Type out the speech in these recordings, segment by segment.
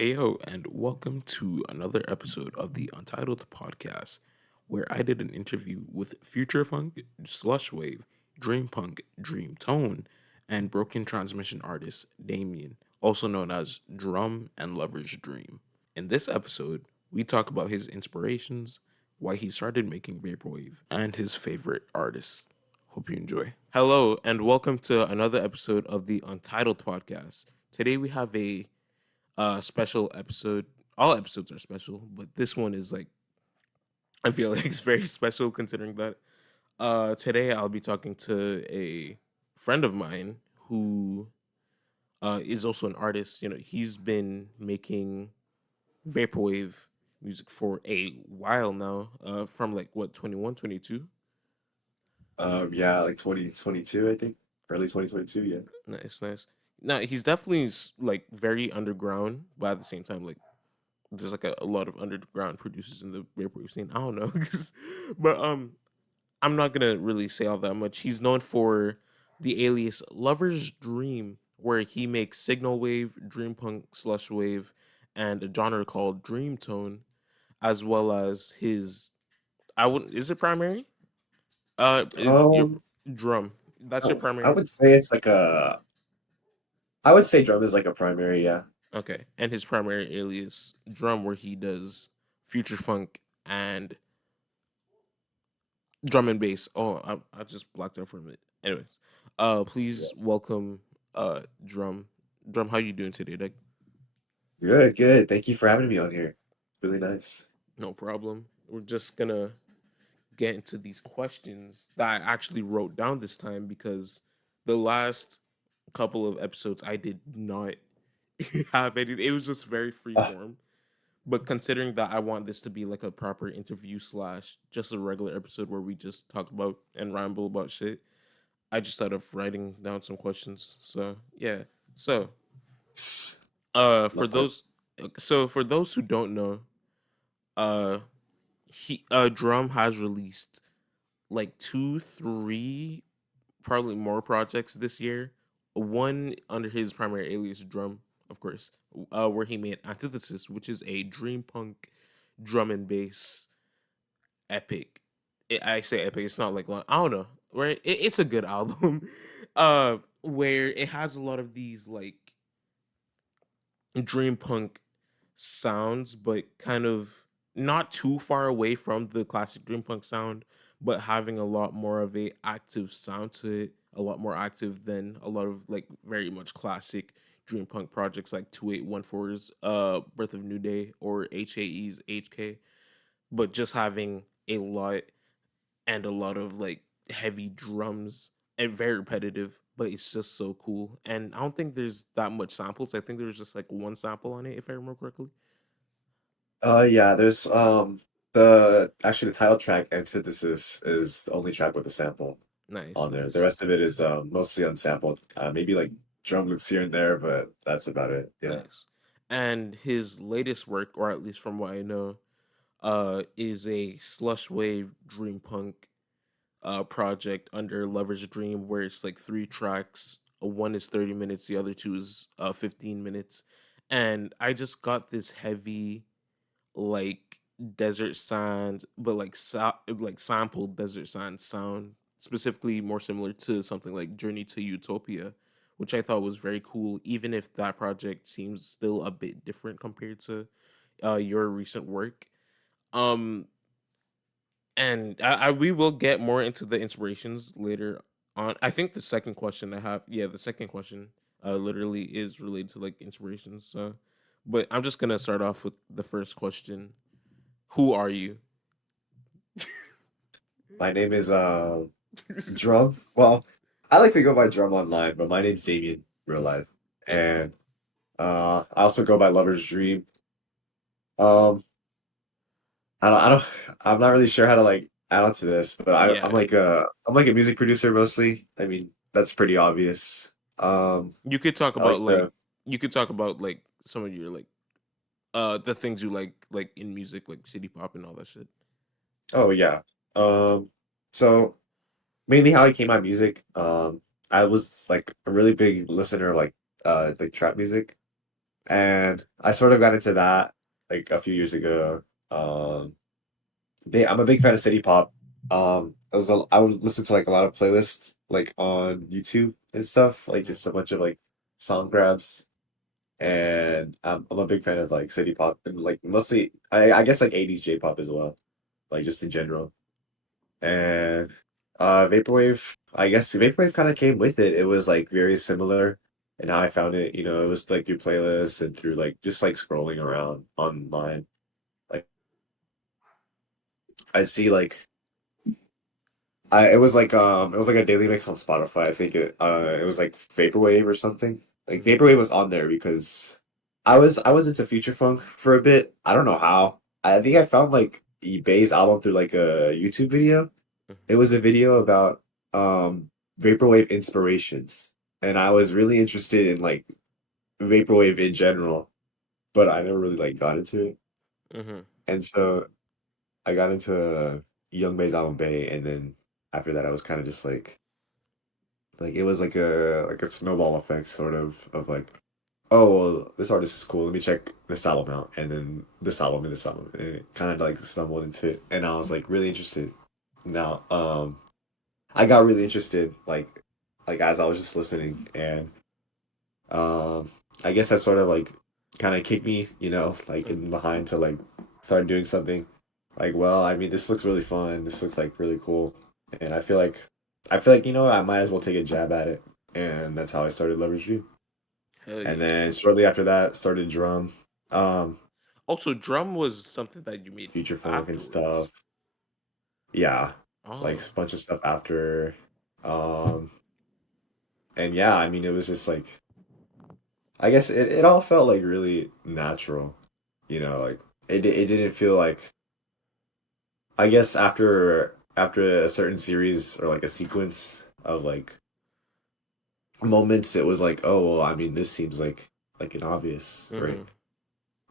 Ayo, and welcome to another episode of the Untitled podcast, where I did an interview with Future Funk, Slush Wave, Dream Punk, Dream Tone, and Broken Transmission artist Damien, also known as Drum and Lover's Dream. In this episode, we talk about his inspirations, why he started making vaporwave, and his favorite artists. Hope you enjoy. Hello, and welcome to another episode of the Untitled podcast. Today we have a special episode. All episodes are special, but this one is like I feel like it's very special considering that today I'll be talking to a friend of mine who is also an artist. He's been making vaporwave music for a while now, from like what 21, 22. Yeah, like 2022, I think. Early 2022, yeah. Nice, nice. Now he's definitely like very underground, but at the same time, like there's like a lot of underground producers in the vaporwave scene. I don't know, but I'm not gonna really say all that much. He's known for the alias Lover's Dream, where he makes signal wave, dream punk, slush wave, and a genre called dream tone, as well as his. I wouldn't. Is it primary? Your Um, drum. That's your I primary. would say it's like I would say drum is like a primary, yeah. Okay, and his primary alias drum, where he does future funk and drum and bass. Oh, I just blocked out for a minute. Anyways, Yeah. please welcome drum. Drum, how you doing today, Doug? Good, good. Thank you for having me on here. Really nice. No problem. We're just gonna get into these questions that I actually wrote down this time because the last couple of episodes I did not have any. It was just very free Ah, form. But considering that I want this to be like a proper interview slash just a regular episode where we just talk about and ramble about shit, I just thought of writing down some questions. So yeah. So for love question. those who don't know, uh he Drum has released like two, three, probably more projects this year. One under his primary alias Drum, of course, where he made Antithesis, which is a dream punk drum and bass epic. I say epic. It's not like I don't know. Right? It's a good album, where it has a lot of these like dream punk sounds, but kind of not too far away from the classic dream punk sound, but having a lot more of a active sound to it, a lot more active than a lot of like very much classic dream punk projects like 2814's Birth of New Day or HAE's HK, but just having a lot and a lot of like heavy drums and very repetitive, but it's just so cool. And I don't think there's that much samples. I think there's just like one sample on it, if I remember correctly. Yeah, there's the title track Antithesis is the only track with a sample Nice, on there. The nice, rest of it is mostly unsampled. Maybe like drum loops here and there, but that's about it. Yeah. nice. And his latest work, or at least from what I know, is a slush wave dream punk project under Lover's Dream, where it's like three tracks. One is 30 minutes, the other two is 15 minutes. And I just got this heavy like desert sand, but like like sampled desert sand sound, specifically more similar to something like Journey to Utopia, which I thought was very cool, even if that project seems still a bit different compared to your recent work. Um, and we will get more into the inspirations later on. I think the second question I have, yeah, the second question, literally is related to like inspirations. So, but I'm just gonna start off with the first question. Who are you? My name is Drum. Well, I like to go by Drum online, but my name's Damien, real life. Okay. And I also go by Lover's Dream. Um, I don't, I'm not really sure how to like add on to this, but Yeah, I'm like a music producer mostly. I mean, that's pretty obvious. you could talk I about like like the, some of your like the things you like in music, like city pop and all that shit. oh yeah. So mainly how I came by music, I was like a really big listener of like trap music. and I sort of got into that like a few years ago. I'm a big fan of city pop. I would listen to like a lot of playlists like on YouTube and stuff, like just a bunch of like song grabs. And I'm a big fan of like city pop and like mostly I guess like 80s J-pop as well, like just in general. And vaporwave, I guess vaporwave kind of came with it. It was like very similar in how I found it. It was like through playlists and through like just like scrolling around online. Like I see like it was like a daily mix on Spotify. I think it was like vaporwave or something. Like Mm-hmm. vaporwave was on there because I was into future funk for a bit. I don't know how. I think I found like Bay's album through like a YouTube video. It was a video about um vaporwave inspirations, and I was really interested in like vaporwave in general, but I never really like got into it. Mm-hmm. And so I got into Young Bay's album Bay, and then after that I was kind of just like it was like a snowball effect sort of like, oh well, this artist is cool, let me check this album out, and then this album and this album, and it kind of like stumbled into it, and I was like really interested. Now I got really interested like as I was just listening, and um I guess that sort of like kind of kicked me, like in behind to like start doing something. Like, well, I mean, this looks really fun. This looks like really cool, and I feel like I might as well take a jab at it, and that's how I started Lover's Dream. Hell And yeah. then shortly after that, started drum, um, Also, drum was something that you made feature funk and stuff. afterwards. Yeah, like Oh. a bunch of stuff after, um, and yeah, I mean, it was just like I guess it all felt like really natural, like it didn't feel like I guess after a certain series or like a sequence of like moments, it was like, oh well, I mean, this seems like an obvious, right? Mm-hmm.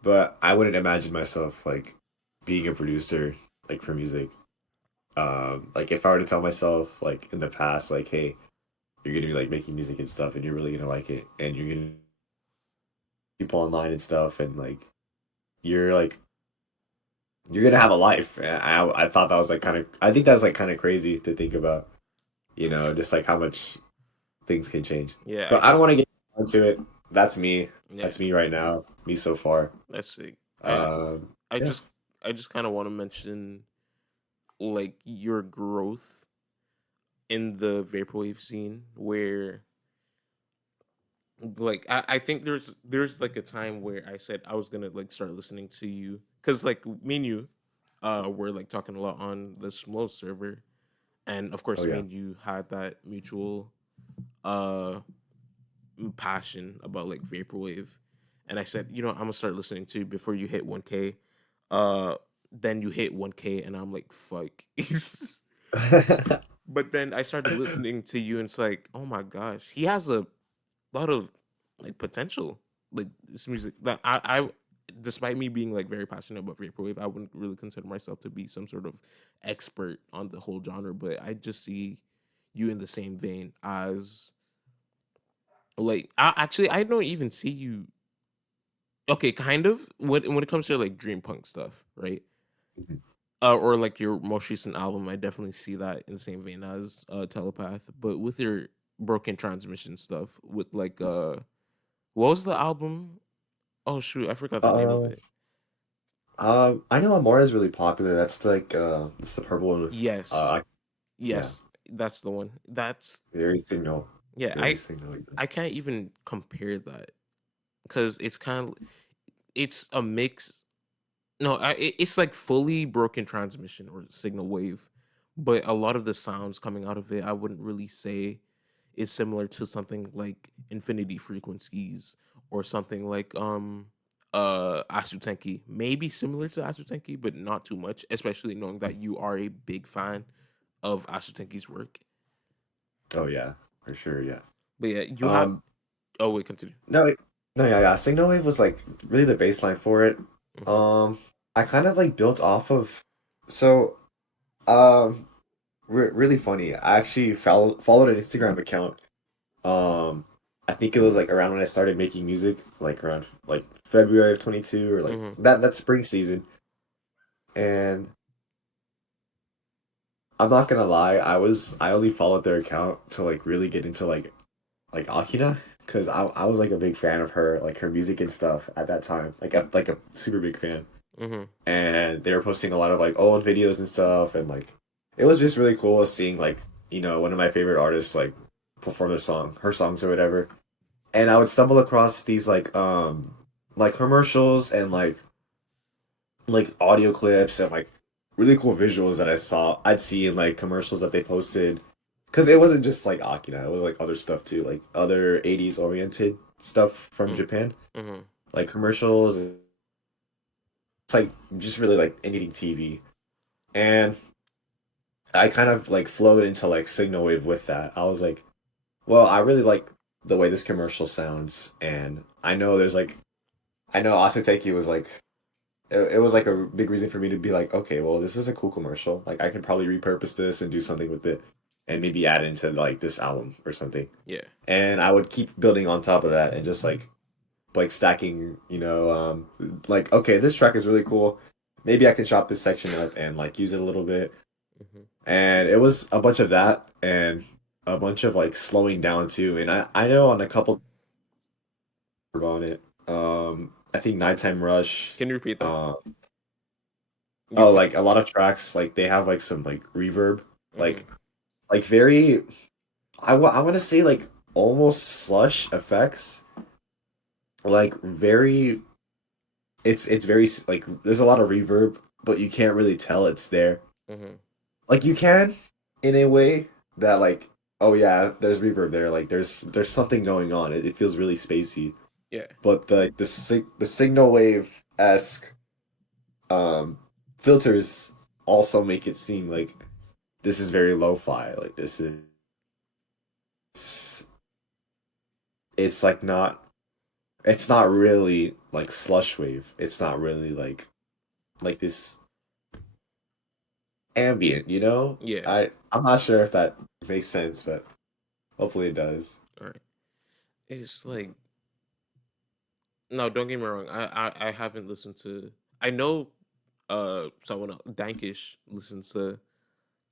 But I wouldn't imagine myself like being a producer like for music. Like if I were to tell myself like in the past, like, hey, you're gonna be like making music and stuff, and you're really gonna like it, and you're gonna people online and stuff, and like you're like you're gonna have a life. And I thought that was like I think that's like kind of crazy to think about, just like how much things can change. Yeah, I But I don't just want to get into it. That's me. yeah, That's me right now. Me so far. that's sick. I Yeah. just I just kind of want to mention like your growth in the vaporwave scene where like I think there's like a time where I said I was gonna like start listening to you because like me and you were like talking a lot on the Smo server, and of Oh course me yeah. and you had that mutual uh passion about like vaporwave, and I said, I'm gonna start listening to you before you hit 1K. Uh, then you hit 1K, and I'm like, fuck. But then I started listening to you, and it's like, oh my gosh, he has a lot of like potential. Like this music that despite me being like very passionate about vaporwave, I wouldn't really consider myself to be some sort of expert on the whole genre. But I just see you in the same vein as like I don't even see you. Okay, kind of when it comes to like dream punk stuff, right? Mhm. Or like your most recent album, I definitely see that in the same vein as Telepath. But with your broken transmission stuff, with like what was the album? Oh shoot, I forgot the name of uh, it. I know Amore is really popular. That's like it's the purple one with Yes, yeah, yes, that's the one. That's very signal, yeah. very signal. I can't even compare that because it's a mix. No, it's like fully broken transmission or signal wave, but a lot of the sounds coming out of it, I wouldn't really say is similar to something like infinity frequencies or something like Asutenki. Maybe similar to Asutenki, but not too much, especially knowing that you are a big fan of Asutenki's work. Oh yeah, for sure. Yeah. But yeah, you have Um. oh wait, continue. No. No. Yeah. Yeah. Signal wave was like really the baseline for it. Hmm. Um. I kind of like built off of. So. Um. Really funny. I actually followed an Instagram account. Um. I think it was like around when I started making music, like around like February of 22 or like Mm-hmm. that spring season. And I'm not gonna lie, I only followed their account to like really get into like Akina because I was like a big fan of her, like her music and stuff at that time. Like a super big fan. Mm-hmm. And they were posting a lot of like old videos and stuff, and like it was just really cool seeing like, one of my favorite artists like perform her songs or whatever. And I would stumble across these like commercials and like audio clips and like really cool visuals that I'd see in like commercials that they posted. Cause it wasn't just like Akina, it was like other stuff too, like other 80s oriented stuff from Japan. Mm-hmm. Like commercials, it's like just really like anything TV. And I kind of like flowed into like signal wave with that. I was like, well, I really like the way this commercial sounds, and I know Asuteki was like it was like a big reason for me to be like, okay, well, this is a cool commercial. Like I could probably repurpose this and do something with it and maybe add it into like this album or something. Yeah. And I would keep building on top of that and just like stacking, like okay, this track is really cool. Maybe I can chop this section up and like use it a little bit. Mm-hmm. And it was a bunch of that and a bunch of like slowing down too. And I know on a couple on it. I think Nighttime Rush. Can you repeat that? Um, You oh, can. like a lot of tracks, like they have like some like reverb, Mm-hmm. like very. I want to say like almost slush effects, like very. It's very like there's a lot of reverb, but you can't really tell it's there. Mm-hmm. Like you can, in a way that like, oh yeah, there's reverb there. Like there's something going on. It feels really spacey. Yeah. But the signal wave esque um filters also make it seem like this is very lo-fi. Like this is it's, it's like not it's not really like slush wave. It's not really like this ambient, you know? Yeah. I'm not sure if that makes sense, but hopefully it does. All right. It's like no, don't get me wrong. I haven't listened to. I know someone else, Dankish listens to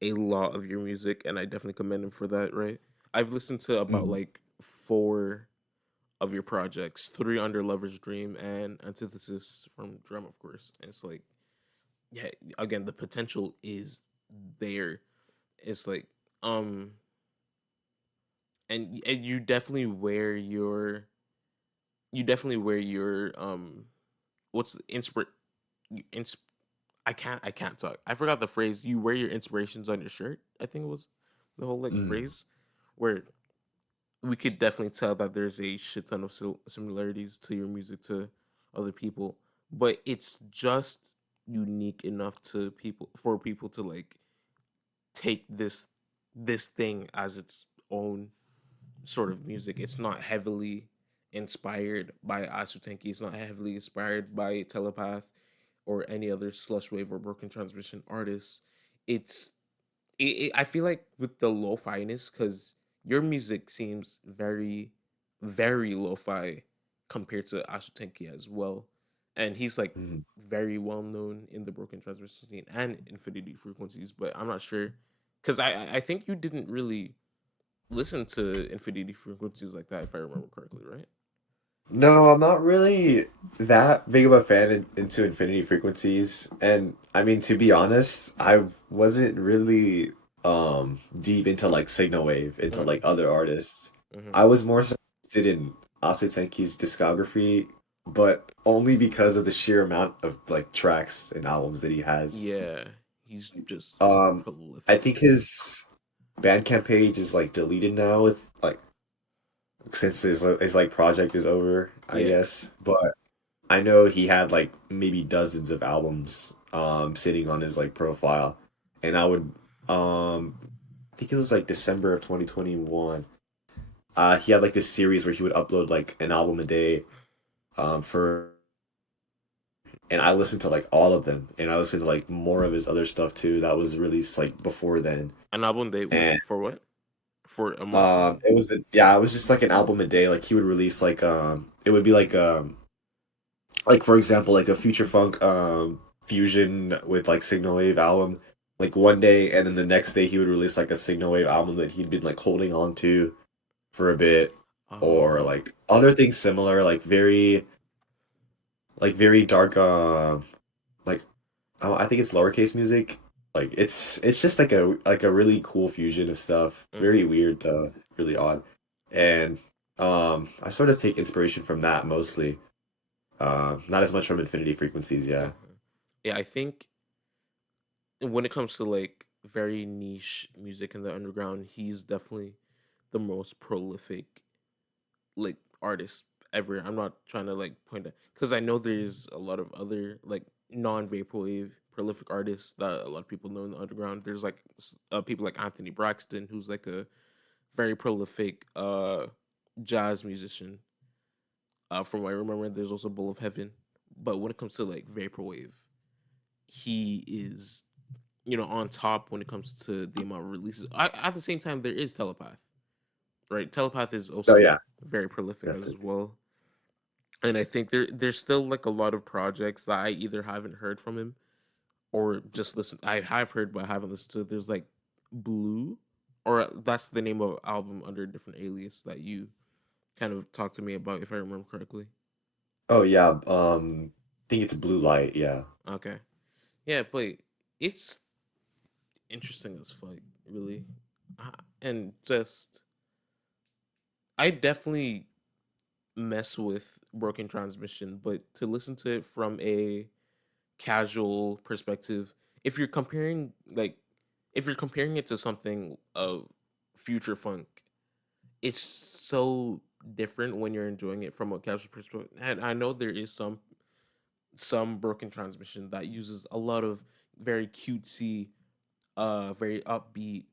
a lot of your music, and I definitely commend him for that. Right. I've listened to about Mhm. like four of your projects, three under Lover's Dream and Antithesis from Drum, of course. And it's like, yeah, again, the potential is there. It's like, um, and you definitely wear your what's the ins I can't talk. I forgot the phrase. You wear your inspirations on your shirt. I think it was the whole like Mm. phrase where we could definitely tell that there's a shit ton of similarities to your music to other people, but it's just unique enough to people for people to like take this thing as its own sort of music. It's not heavily inspired by Asutenki. It's not heavily inspired by Telepath or any other slush wave or broken transmission artists. It's I feel like with the lo-fi-ness, because your music seems very, very lo-fi compared to Asutenki as well. And he's like Mhm. very well known in the broken transmission scene and infinity frequencies, but I'm not sure because I think you didn't really listen to infinity frequencies like that if I remember correctly, right? No, I'm not really that big of a fan into infinity frequencies. And I mean, to be honest, I wasn't really deep into like Signal Wave, into Mm-hmm. like other artists. Mm-hmm. I was more so interested in Asatenki's discography, but only because of the sheer amount of like tracks and albums that he has. Yeah, he's just Um, I prolific. think his Bandcamp page is like deleted now with like since his like project is over, I Yeah, guess. But I know he had like maybe dozens of albums sitting on his like profile. And I would I think it was like December of 2021. He had like this series where he would upload like an album a day for and I listened to like all of them and I listened to like more of his other stuff too that was released like before then. an album date And for what? for a monthly. It was just like an album a day. Like he would release it would be like for example like a future funk fusion with like signal wave album like one day, and then the next day he would release like a signal wave album that he'd been like holding on to for a bit, or Oh, like other things similar, like very dark like I think it's lowercase music. Like it's just like a really cool fusion of stuff. Very mm-hmm, weird though, really odd. And I sort of take inspiration from that mostly. Not as much from Infinity Frequencies, yeah. mm-hmm. Yeah, I think when it comes to like very niche music in the underground, he's definitely the most prolific like artist ever. I'm not trying to like point out because I know there's a lot of other like non vaporwave prolific artists that a lot of people know in the underground. There's like people like Anthony Braxton, who's like a very prolific jazz musician. From what I remember, there's also Bull of Heaven. But when it comes to like vaporwave, he is on top when it comes to the amount of releases. At the same time, there is Telepath, right? Telepath is Oh also yeah, very prolific as definitely. well, and I think there's still like a lot of projects that I either haven't heard from him or just listen. I have heard, but I haven't listened to. There's like Blue, or that's the name of album under a different alias that you kind of talked to me about, if I remember correctly. Oh yeah, I think it's Blue Light, yeah. Okay, yeah, but it's interesting as fuck, really, and just I definitely mess with Broken Transmission, but to listen to it from a casual perspective, if you're comparing like if you're comparing it to something of future funk, it's so different when you're enjoying it from a casual perspective. And I know there is some Broken Transmission that uses a lot of very cutesy, very upbeat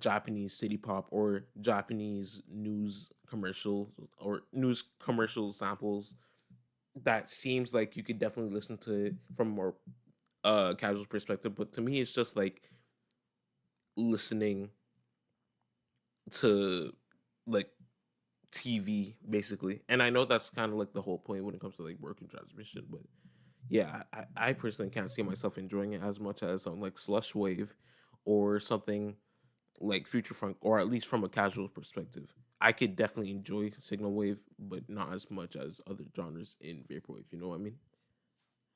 Japanese city pop or Japanese news commercial samples that seems like you could definitely listen to it from a more casual perspective. But to me it's just like listening to like TV basically. And I know that's kind of like the whole point when it comes to like working transmission, but yeah, I personally can't see myself enjoying it as much as something like Slush Wave or something like Future Funk, or at least from a casual perspective. I could definitely enjoy Signal Wave, but not as much as other genres in Vaporwave. You know what I mean?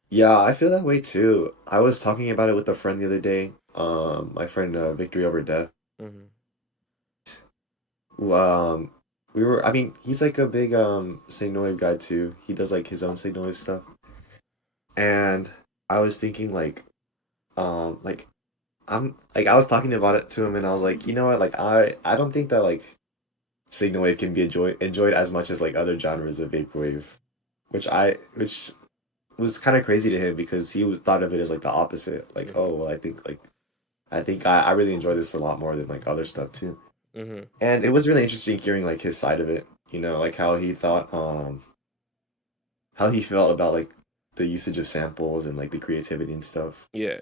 Yeah, I feel that way too. I was talking about it with a friend the other day. My friend Victory Over Death. Mm-hmm. Who, we were. I mean, he's like a big signal wave guy too. He does like his own signal wave stuff. And I was thinking like I was talking about it to him, and I was like, you know what? Like I don't think that like signal wave can be enjoyed as much as like other genres of vaporwave, which was kind of crazy to him because thought of it as like the opposite. Like, Mm-hmm. oh well, I think I really enjoy this a lot more than like other stuff too. Mm-hmm. And it was really interesting hearing like his side of it. You know, like how he felt about like the usage of samples and like the creativity and stuff. Yeah.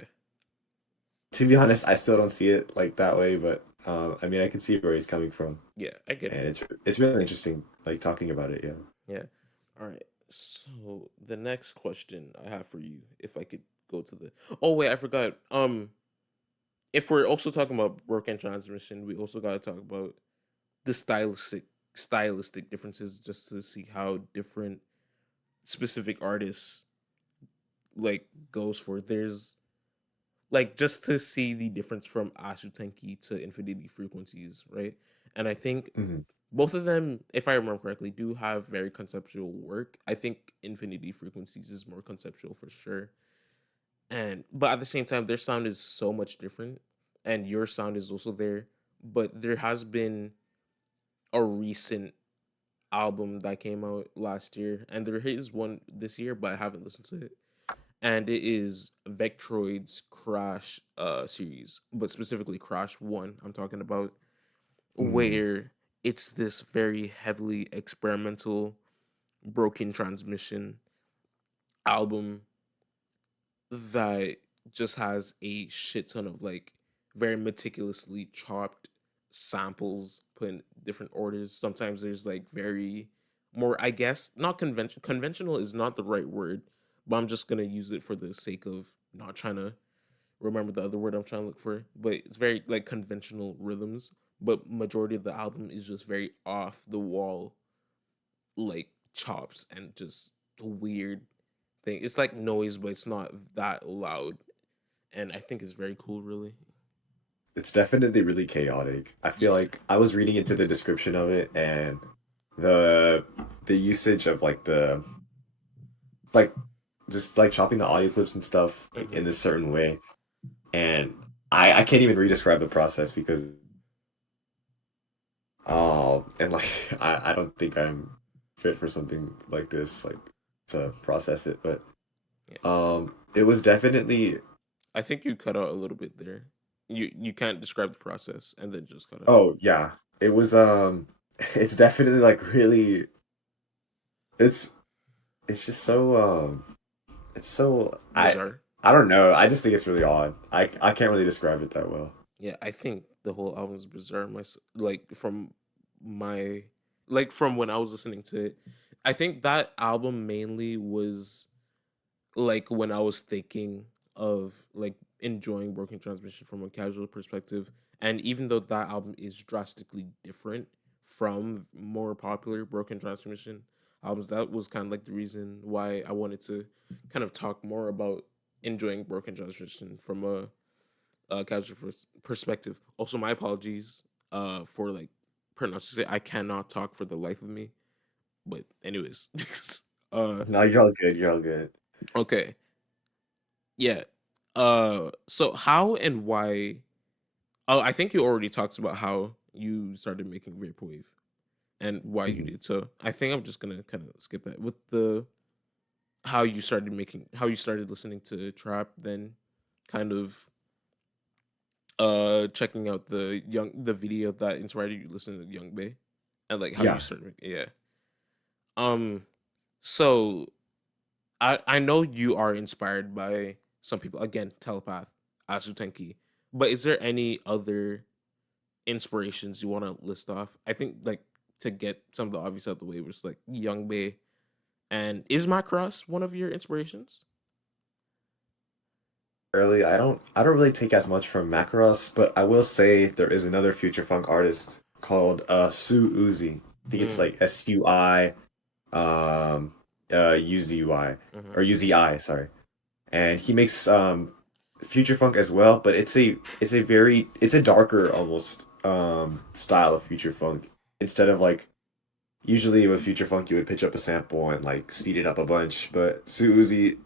To be honest, I still don't see it like that way, but I mean, I can see where he's coming from, Yeah. I get and it. it's really interesting like talking about it. Yeah. Yeah. All right. So the next question I have for you, if I could go to the oh wait, I forgot. If we're also talking about work and transmission, we also gotta talk about the stylistic differences just to see how different specific artists like goes for. There's like just to see the difference from Asutenki to Infinity Frequencies, right? And I think Hmm. both of them, if I remember correctly, do have very conceptual work. I think Infinity Frequencies is more conceptual for sure. And but at the same time, their sound is so much different. And your sound is also there. But there has been a recent album that came out last year, and there is one this year, but I haven't listened to it. And it is Vectroid's Crash series, but specifically Crash 1 I'm talking about, Mm. where it's this very heavily experimental broken transmission album that just has a shit ton of like very meticulously chopped samples put in different orders. Sometimes there's like very more, I guess, not conventional is not the right word, but I'm just gonna use it for the sake of not trying to remember the other word I'm trying to look for. But it's very like conventional rhythms. But majority of the album is just very off the wall, like chops and just weird thing. It's like noise, but it's not that loud. And I think it's very cool, really. It's definitely really chaotic. I feel Yeah. like I was reading into the description of it and the the usage of like just like chopping the audio clips and stuff like, Hmm. in this certain way. And I can't even re-describe the process because and like I don't think I'm fit for something like this, like to process it. But Yeah. it was definitely I think you cut out a little bit there. You can't describe the process and then just cut out. oh yeah. It was it's definitely like really it's it's just so it's so Bizarre. I don't know. I just think it's really odd. I can't really describe it that well. Yeah, I think the whole album is bizarre. Like my like from when I was listening to it, I think that album mainly was like when I was thinking of like enjoying Broken Transmission from a casual perspective. And even though that album is drastically different from more popular Broken Transmission albums, that was kind of like the reason why I wanted to kind of talk more about enjoying Broken Transmission from a casual perspective. Also, my apologies for like pronouncing. I cannot talk for the life of me. But anyways, uh, No, you're all good. You're all good. okay. Yeah. So how and why? Oh, I think you already talked about how you started making vaporwave and why you Mhm. did. So I think I'm just gonna kind of skip that with the how you started listening to trap, then kind of checking out the video that inspired you to listen to Young Bay and like how you Yeah. started yeah. Um. So I know you are inspired by some people. Again, telepath, Azutenki. But is there any other inspirations you want to list off? I think like to get some of the obvious out of the way was like Young Bay and is Macross one of your inspirations? Early, I don't really take as much from Macross, but I will say there is another future funk artist called Sue Uzi. I think it's Mm, like SUI UZY mm-hmm. or UZI, sorry. And he makes future funk as well, but it's a very it's a darker almost style of future funk instead of like usually with future funk you would pitch up a sample and like speed it up a bunch, but Sue Uzi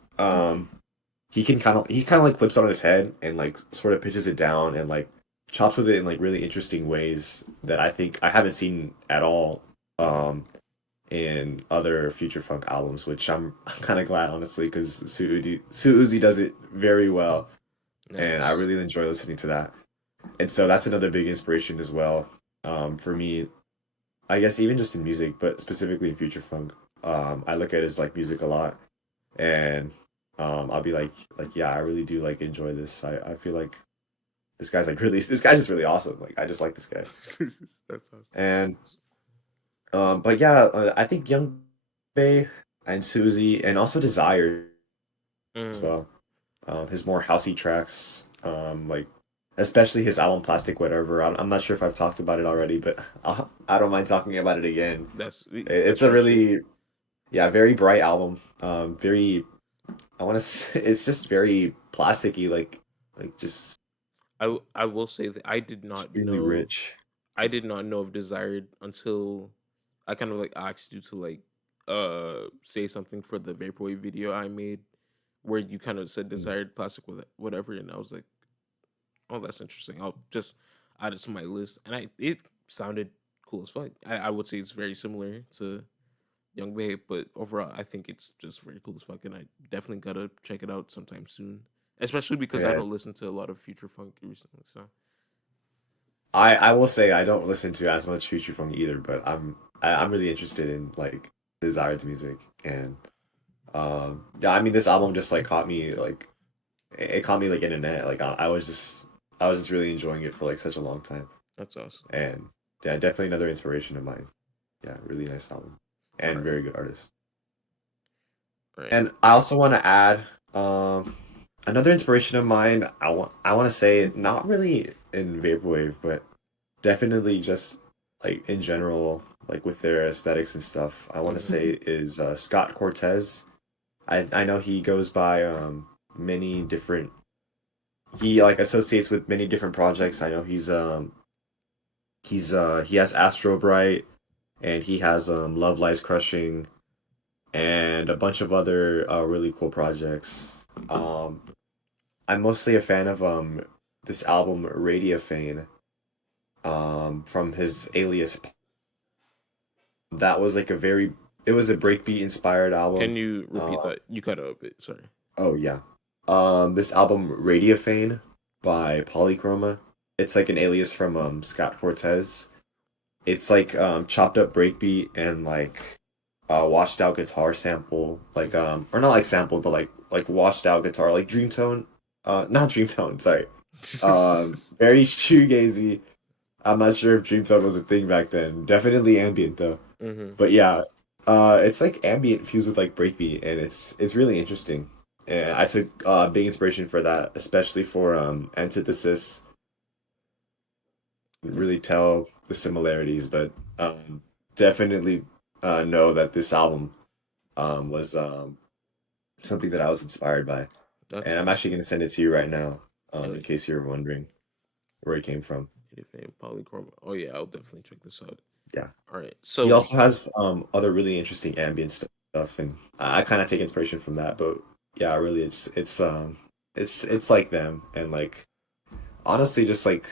he kind of like flips it on his head and like sort of pitches it down and like chops with it in like really interesting ways that I think I haven't seen at all Mm-hmm. um in other future funk albums, which I'm kind of glad honestly because Sue Uzi does it very well and I Nice. really enjoy listening to that. And so that's another big inspiration as well for me. I guess even just in music, but specifically in future funk. I look at his like music a lot and I'll be like yeah, I really do like enjoy this. I feel like this guy's like really this guy's just really awesome. Like I just like this guy. That's awesome. And but yeah, I think Young Bay and Susie and also Desire as Mm, well. His more housey tracks, like especially his album Plastic Whatever. I'm not sure if I've talked about it already, but I don't mind talking about it again. It's that's a your shit. really yeah, very bright album. Very I want to say it's just very plasticky, like just I will say that extremely rich. I did not know of Desired until I kind of like asked you to like say something for the vaporwave video I made where you kind of said Mm. desired plastic with whatever, and I was like, oh, that's interesting. I'll just add it to my list, and it sounded cool as fuck. I would say it's very similar to Young Babe, but overall I think it's just very cool as fuck, and I definitely gotta check it out sometime soon. Especially because I Yeah, don't listen to a lot of future funk recently, so I will say I don't listen to as much future funk either, but I'm really interested in like Desired's music and yeah, I mean this album just like caught me like it caught me like in a net. Like I was just really enjoying it for like such a long time. That's awesome. And yeah, definitely another inspiration of mine. Yeah, really nice album All and right. very good artist. All right. And I also want to add another inspiration of mine. I want to say not really in vaporwave, but definitely just like in general, like with their aesthetics and stuff. I want to Mm-hmm. say is Scott Cortez. I know he goes by many different. He like associates with many different projects. I know he has Astro Bright and he has Love Lies Crushing and a bunch of other really cool projects. I'm mostly a fan of this album Radiophane from his alias. That was like a very it was a breakbeat inspired Can album. you repeat Uh, that? You cut out a bit. Sorry. oh yeah. This album Radiophane by Polychroma. It's like an alias from Scott Cortez. It's like chopped up breakbeat and like washed out guitar sample, like or not like sample, but like washed out guitar, like dream tone. Not dream tone, sorry. Very shoegazy. I'm not sure if dream tone was a thing back then. Definitely ambient though. Mm-hmm. But yeah, it's like ambient fused with like breakbeat, and it's really interesting. And I took big inspiration for that, especially for Antithesis. Really tell the similarities, but definitely know that this album was something that I was inspired by. That's And I'm actually awesome. going to send it to you right now, in Edit, case you're wondering where it came from. edit name, polychroma. Oh yeah, I'll definitely check this out. Yeah. All right. He So also has other really interesting ambient stuff, and I kind of take inspiration from that. But yeah, really, it's like them, and like honestly, just like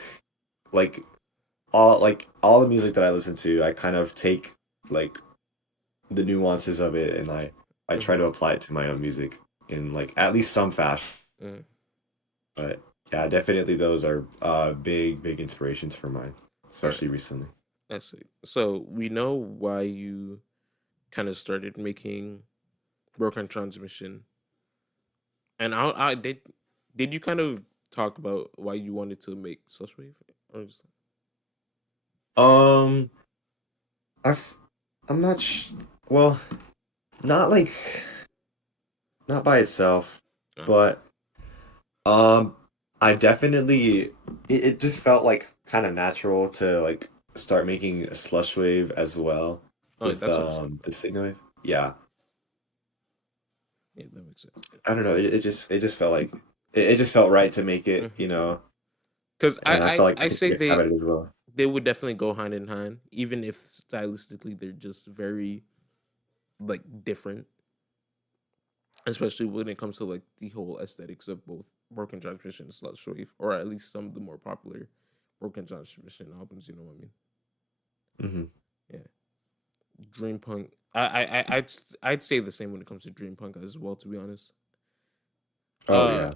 all the music that I listen to, I kind of take like the nuances of it, and I try mm-hmm. to apply it to my own music in like at least some fashion. Mm, But yeah, definitely those are big inspirations for mine, all right. especially recently. I see. So we know why you kind of started making broken transmission, and I did you kind of talk about why you wanted to make slush wave, or just, Um, I've I'm not well, not like not by itself, uh, but um, I definitely it just felt like kind of natural to like start making a slush wave as well oh with that's awesome. the signal wave. Yeah, Yeah, that makes sense. I don't know. It just felt like it just felt right to make it, Because and I felt like I you say guys have it as well. they would definitely go hand in hand, even if stylistically they're just very like different, especially when it comes to like the whole aesthetics of both broken transmission and slush wave, or at least some of the more popular broken transmission albums. You know what I mean? Hmm. Yeah. Dream punk. I'd say the same when it comes to dream punk as well. To be honest, Oh uh, yeah.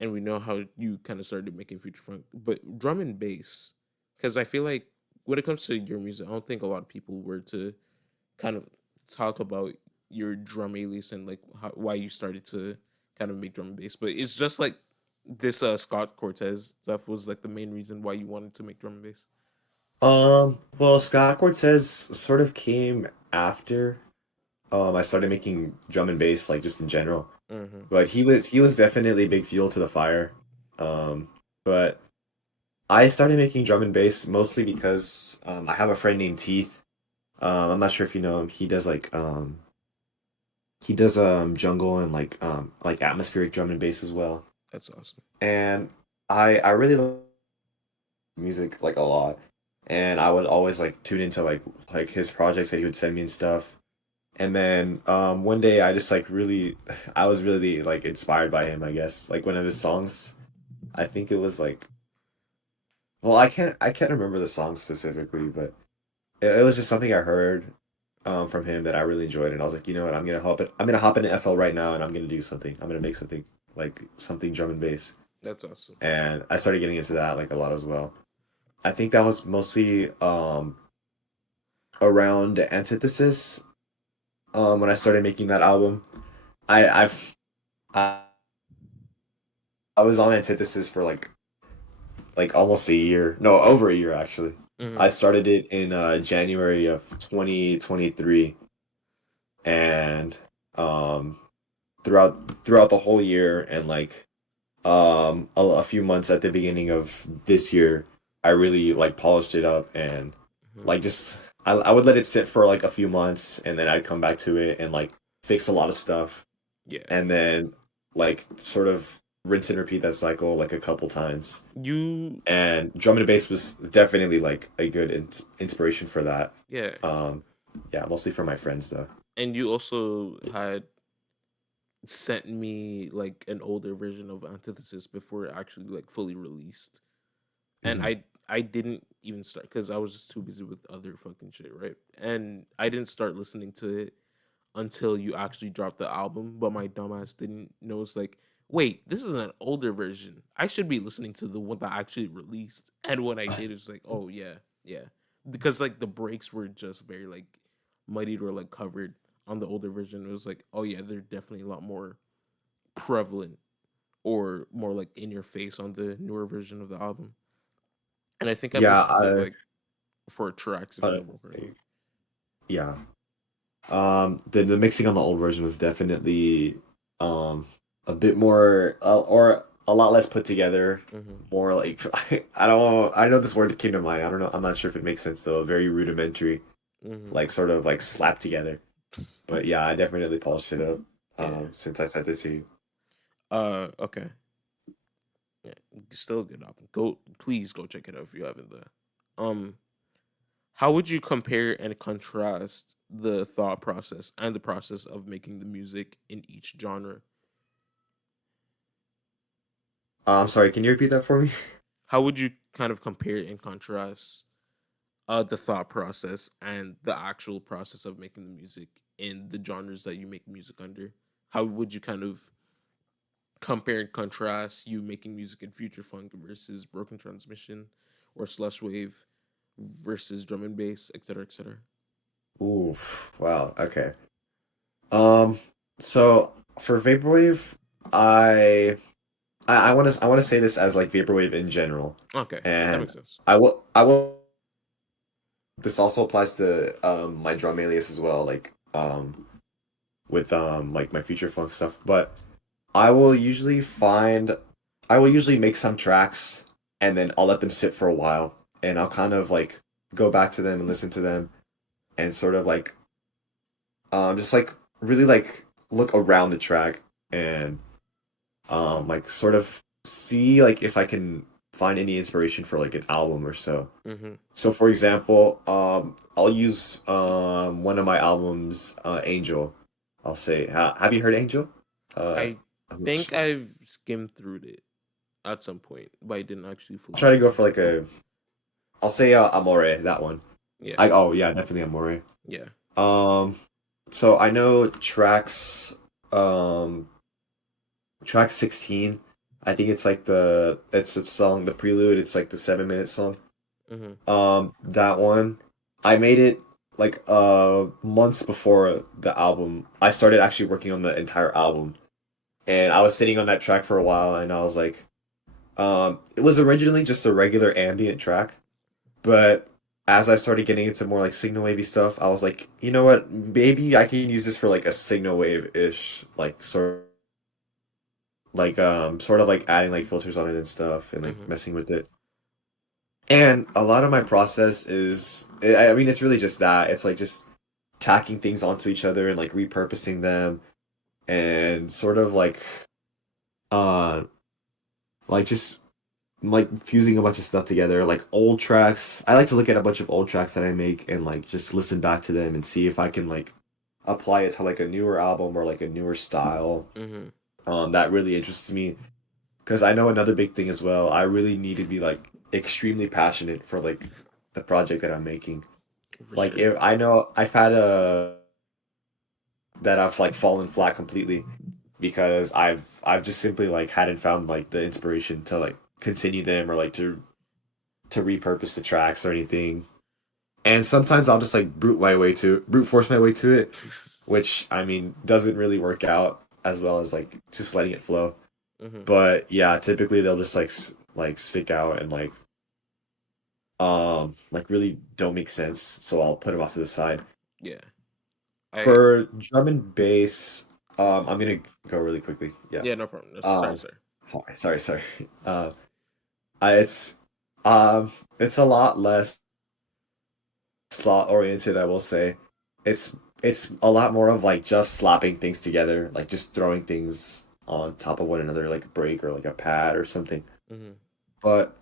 and we know how you kind of started making future funk, but drum and bass, because I feel like when it comes to your music, I don't think a lot of people were to kind of talk about your drum alias and like why you started to kind of make drum and bass. But it's just like this Scott Cortez stuff was like the main reason why you wanted to make drum and bass. Well, Scott Cortez sort of came after I started making drum and bass, like just in general. Mm-hmm. But he was definitely a big fuel to the fire. Um, but I started making drum and bass mostly because I have a friend named Teeth. I'm not sure if you know him. He does jungle and like atmospheric drum and bass as well. That's awesome. And I really love music like a lot. And I would always like tune into like his projects that he would send me and stuff. And then one day I just like really I was really like inspired by him, I guess. Like one of his songs, I think it was like well, I can't remember the song specifically, but it was just something I heard from him that I really enjoyed, and I was like, you know what, I'm gonna hop into FL right now, and I'm gonna do something. I'm gonna make something like something drum and bass, That's awesome. and I started getting into that like a lot as well. I think that was mostly around Antithesis when I started making that album. I I've I, I was on Antithesis for like like almost a year. No, over a year actually. Mm-hmm. I started it in January of 2023, and um throughout the whole year and like a few months at the beginning of this year, I really like polished it up and Mm-hmm. like just I would let it sit for like a few months and then I'd come back to it and like fix a lot of stuff Yeah. and then like sort of rinse and repeat that cycle like a couple times. You And drum and bass was definitely like a good inspiration for that. yeah. Um, yeah, mostly for my friends though. And you also had sent me like an older version of Antithesis before it actually like fully released. And Hmm. I didn't even start because I was just too busy with other fucking shit, right? And I didn't start listening to it until you actually dropped the album, but my dumbass didn't know. It's like, wait, this is an older version. I should be listening to the one that actually released. And when I did, it's like, oh yeah, yeah, because like the breaks were just very like muddied or like covered on the older version. It was like, oh yeah, they're definitely a lot more prevalent or more like in your face on the newer version of the album. And I think I've Yeah, listened to like four tracks if I uh, remember correctly. yeah. The mixing on the old version was definitely um a bit more or a lot less put together, Mm-hmm. more like I don't I know this word came to mind. I don't know. I'm not sure if it makes sense though. Very rudimentary, Mm-hmm. like sort of like slapped together. But yeah, I definitely polished it up Yeah. since I sent it to you. Okay. Yeah, still a good album. Please go check it out if you haven't. There. Um, how would you compare and contrast the thought process and the process of making the music in each genre? I'm sorry, can you repeat that for me? How would you kind of compare and contrast the thought process and the actual process of making the music in the genres that you make music under? How would you kind of compare and contrast you making music in future funk versus broken transmission or slush wave versus drum and bass, etc., etc.? Oof, wow, okay. Um, so for vaporwave, I I want to say this as like vaporwave in general, Okay, that and makes sense. I will. This also applies to my drum alias as well, like with like my future funk stuff. But I will usually find I will usually make some tracks and then I'll let them sit for a while, and I'll kind of like go back to them and listen to them and sort of like just like really like look around the track and like sort of see like if I can find any inspiration for like an album or so. Hmm. So for example, I'll use one of my albums, Angel. I'll say, have you heard Angel? Uh, I I'm not think sure. I've skimmed through it at some point, but I didn't actually I'll fully try to go listen for to like it. I'll say Amore, that one. Yeah, Oh yeah, definitely Amore. yeah. Um, so I know um, track 16. I think it's like it's the song, the prelude. It's like the 7 minute song. Hmm. That one, I made it like months before the album. I started actually working on the entire album, and I was sitting on that track for a while, and I was like, it was originally just a regular ambient track, but as I started getting into more like signal wavy stuff, I was like, you know what, maybe I can use this for like a signal wave ish, like sort of like adding like filters on it and stuff, and like Hmm. messing with it. And a lot of my process is, I mean, it's really just that. It's like just tacking things onto each other and like repurposing them and sort of uh, like just like fusing a bunch of stuff together. Like old tracks. I like to look at a bunch of old tracks that I make and like just listen back to them and see if I can like apply it to like a newer album or like a newer style. Hmm. That really interests me because I know another big thing as well. I really need to be like extremely passionate for like the project that I'm making. For Like sure. if I know I've had a that I've like fallen flat completely because I've just simply like hadn't found like the inspiration to like continue them or like to repurpose the tracks or anything. And sometimes I'll just like brute force my way to it, which I mean doesn't really work out as well as like just letting it flow. Hmm. But yeah, typically they'll just like like stick out and like really don't make sense, so I'll put them off to the side. Yeah. I For drum and bass, I'm gonna go really quickly. Yeah. Yeah, no problem. Sorry, Um, sorry. sorry. Uh, I it's a lot less slot oriented, I will say. It's a lot more of like just slapping things together, like just throwing things on top of one another, like a break or like a pad or something. Hmm. But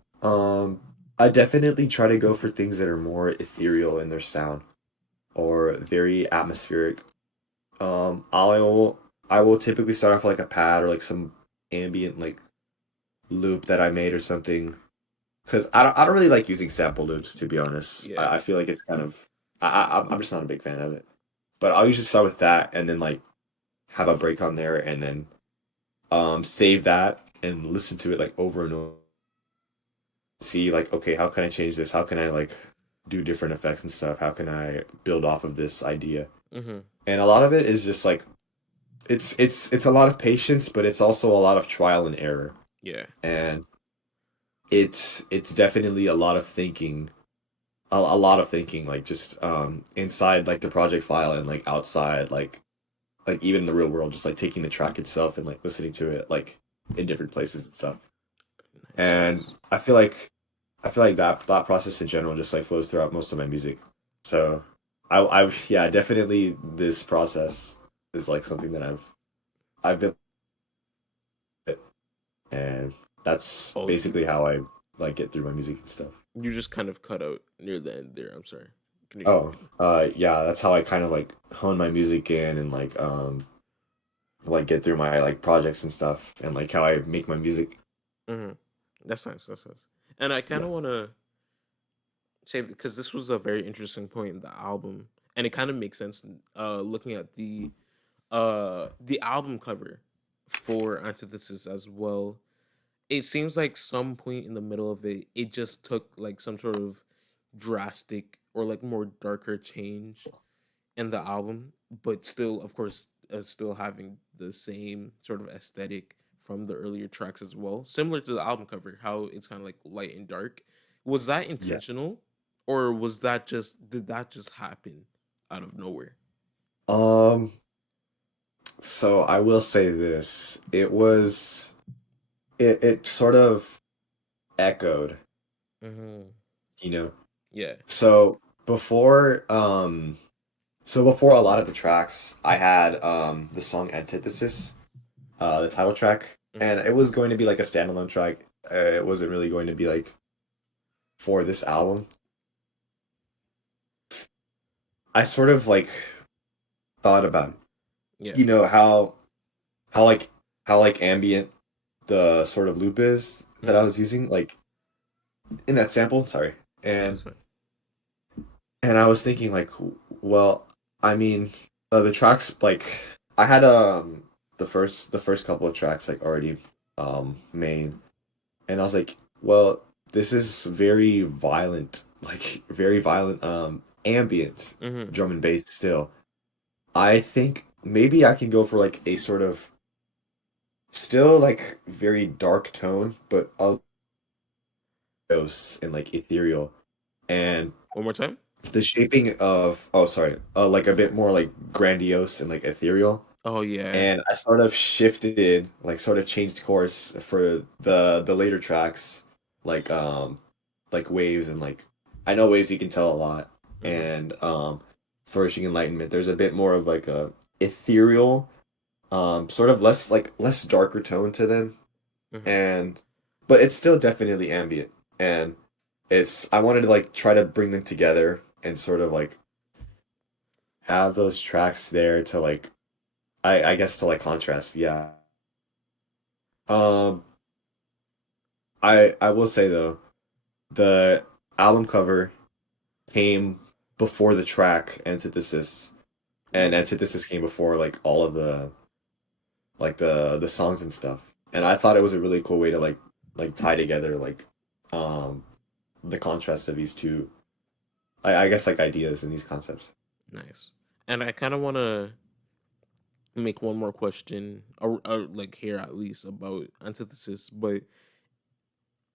I definitely try to go for things that are more ethereal in their sound or very atmospheric. I will typically start off like a pad or like some ambient like loop that I made or something. Because I don't really like using sample loops, to be honest. Yeah. I feel like it's kind of I'm just not a big fan of it. But I'll usually start with that and then like have a break on there and then save that and listen to it like over and over. See like, okay, how can I change this? How can I like do different effects and stuff? How can I build off of this idea? Hmm. And a lot of it is just like it's a lot of patience, but it's also a lot of trial and error. Yeah. And it's definitely a lot of thinking, a lot of thinking, like just inside like the project file and like outside, like even in the real world, just like taking the track itself and like listening to it like in different places and stuff. Nice, And nice. I feel like that thought process in general just like flows throughout most of my music. So I yeah, definitely this process is like something that I've been, and that's Oh, basically how I like get through my music and stuff. you just kind of cut out near the end there. I'm sorry. Can you Oh, repeat? yeah, that's how I kind of like hone my music in and like get through my like projects and stuff and like how I make my music. Hmm. That's nice. That's nice. And I kind Yeah. of want to say, because this was a very interesting point in the album, and it kind of makes sense looking at the album cover for Antithesis as well. It seems like some point in the middle of it, it just took like some sort of drastic or like more darker change in the album, but still, of course, still having the same sort of aesthetic from the earlier tracks as well, similar to the album cover, how it's kind of like light and dark. Was that Yeah. intentional, or was that just did that just happen out of nowhere? Um, so I will say this. It sort of echoed, Hmm. you know. Yeah. So before before a lot of the tracks, I had the song Antithesis, the title track, Hmm. and it was going to be like a standalone track. It wasn't really going to be like for this album. I sort of like thought about it. Yeah. You know how like how like ambient the sort of loop is that I Hmm. was using like in that sample, sorry. Yeah. And That's fine. I was thinking like, well, I mean, the tracks like I had the first couple of tracks like already made, and I was like, well, this is very violent, like very violent ambient Hmm. drum and bass still. I think maybe I can go for like a sort of still like very dark tone, but ghosts and like ethereal. And One more time. the shaping of oh sorry, like a bit more like grandiose and like ethereal. Oh yeah. And I sort of shifted, like sort of changed course for the later tracks, like waves and like I know waves you can tell a lot. Hmm. And flourishing enlightenment, there's a bit more of like a ethereal, sort of less darker tone to them. Hmm. And but it's still definitely ambient. And it's I wanted to like try to bring them together and sort of like have those tracks there to like I guess to like contrast. Yeah. Nice. Um I will say though, the album cover came before the track Antithesis, and Ooh. Antithesis came before like all of the like the songs and stuff. And I thought it was a really cool way to like tie together like um the contrast of these two I guess like ideas and these concepts. Nice. And I kind of want to make one more question, or like here at least about Antithesis, but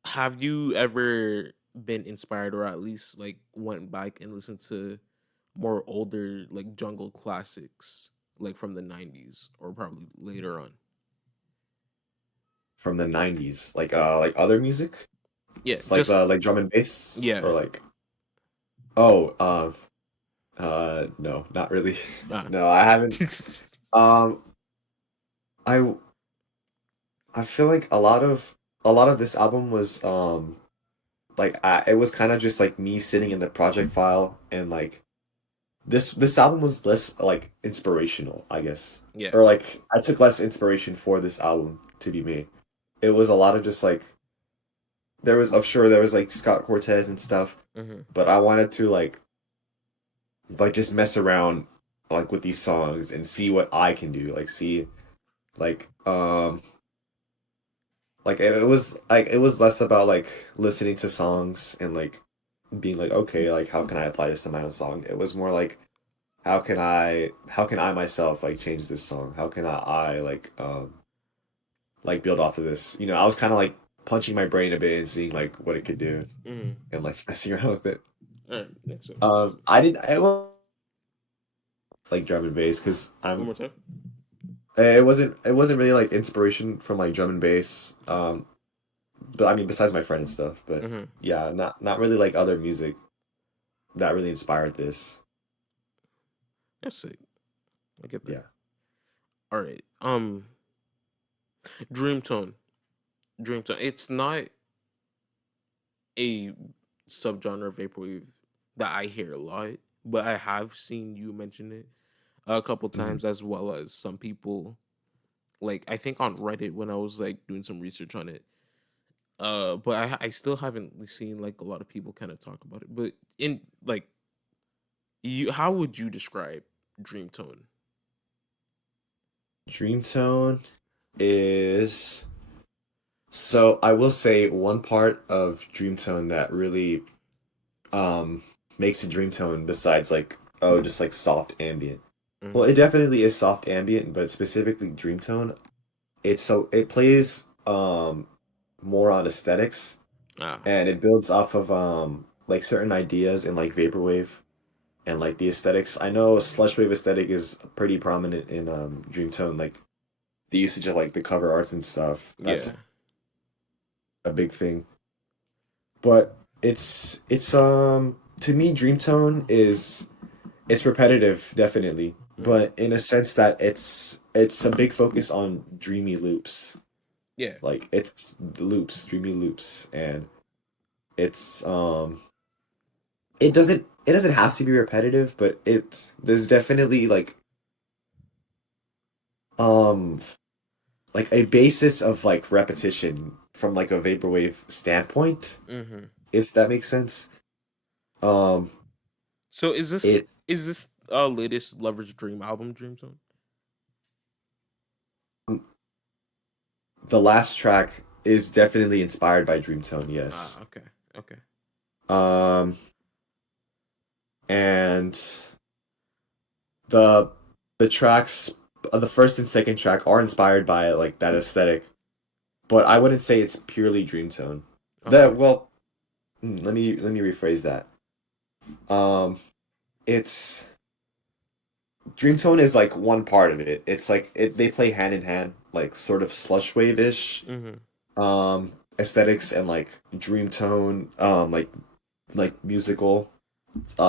Have you ever been inspired, or at least like went back and listened to more older like jungle classics, like from the '90s or probably later on? From the 90s, like other music? Yeah, It's just like drum and bass yeah. or like oh, no, not really. Ah. No, I haven't. Um, I I feel like a lot of this album was like it was kind of just like me sitting in the project file and like this album was less like inspirational, I guess. Yeah. Or like I took less inspiration for this album to be made. It was a lot of just like there was I'm sure there was like Scott Cortez and stuff, Hmm. but I wanted to like just mess around like with these songs and see what I can do. Like see like like it was less about like listening to songs and like being like okay like how can I apply this to my own song. It was more like how can I myself like change this song? How can I like build off of this? You know, I was kind of like punching my brain a bit and seeing like what it could do Hmm. and like messing around with it. All right, makes sense. Makes sense. I didn't I was like drum and bass because One I'm more time. it wasn't really like inspiration from like drum and bass. But I mean besides my friend and stuff. But Mm-hmm. yeah, not really like other music that really inspired this. That's it. I get that. Yeah. All right. Dream tone. Dream tone. It's not a subgenre of vaporwave that I hear a lot, but I have seen you mention it a couple Mhm. times, as well as some people. Like I think on Reddit when I was like doing some research on it. But I still haven't seen like a lot of people kind of talk about it. But in like you, how would you describe dream tone? Dream Tone is so I will say one part of Dream Tone that really um makes a Dream Tone besides like oh just like soft ambient. Well, Mm-hmm. it definitely is soft ambient, but specifically Dream Tone, it plays more on aesthetics Ah, and it builds off of like certain ideas in like vaporwave and like the aesthetics. I know slush wave aesthetic is pretty prominent in Dreamtone, like the usage of like the cover arts and stuff. That's yeah. a big thing. But it's to me Dreamtone is it's repetitive definitely, Mm-hmm. but in a sense that it's a big focus on dreamy loops. Yeah. Like it's the loops, dreamy loops, and it's it doesn't have to be repetitive, but it there's definitely um like a basis of like repetition from like a vaporwave standpoint, Mm-hmm. if that makes sense. Um So is this it's latest Lover's Dream album Dream Tone? the last track is definitely inspired by Dreamtone, Ah, yes. okay. Okay. Um and the the tracks the first and second track are inspired by like that aesthetic, but I wouldn't say it's purely Dreamtone. Okay. Let me rephrase that. Um, it's Dreamtone is like one part of it. It's like they play hand in hand, like sort of slush wave ish Mm-hmm. aesthetics and like Dreamtone like musical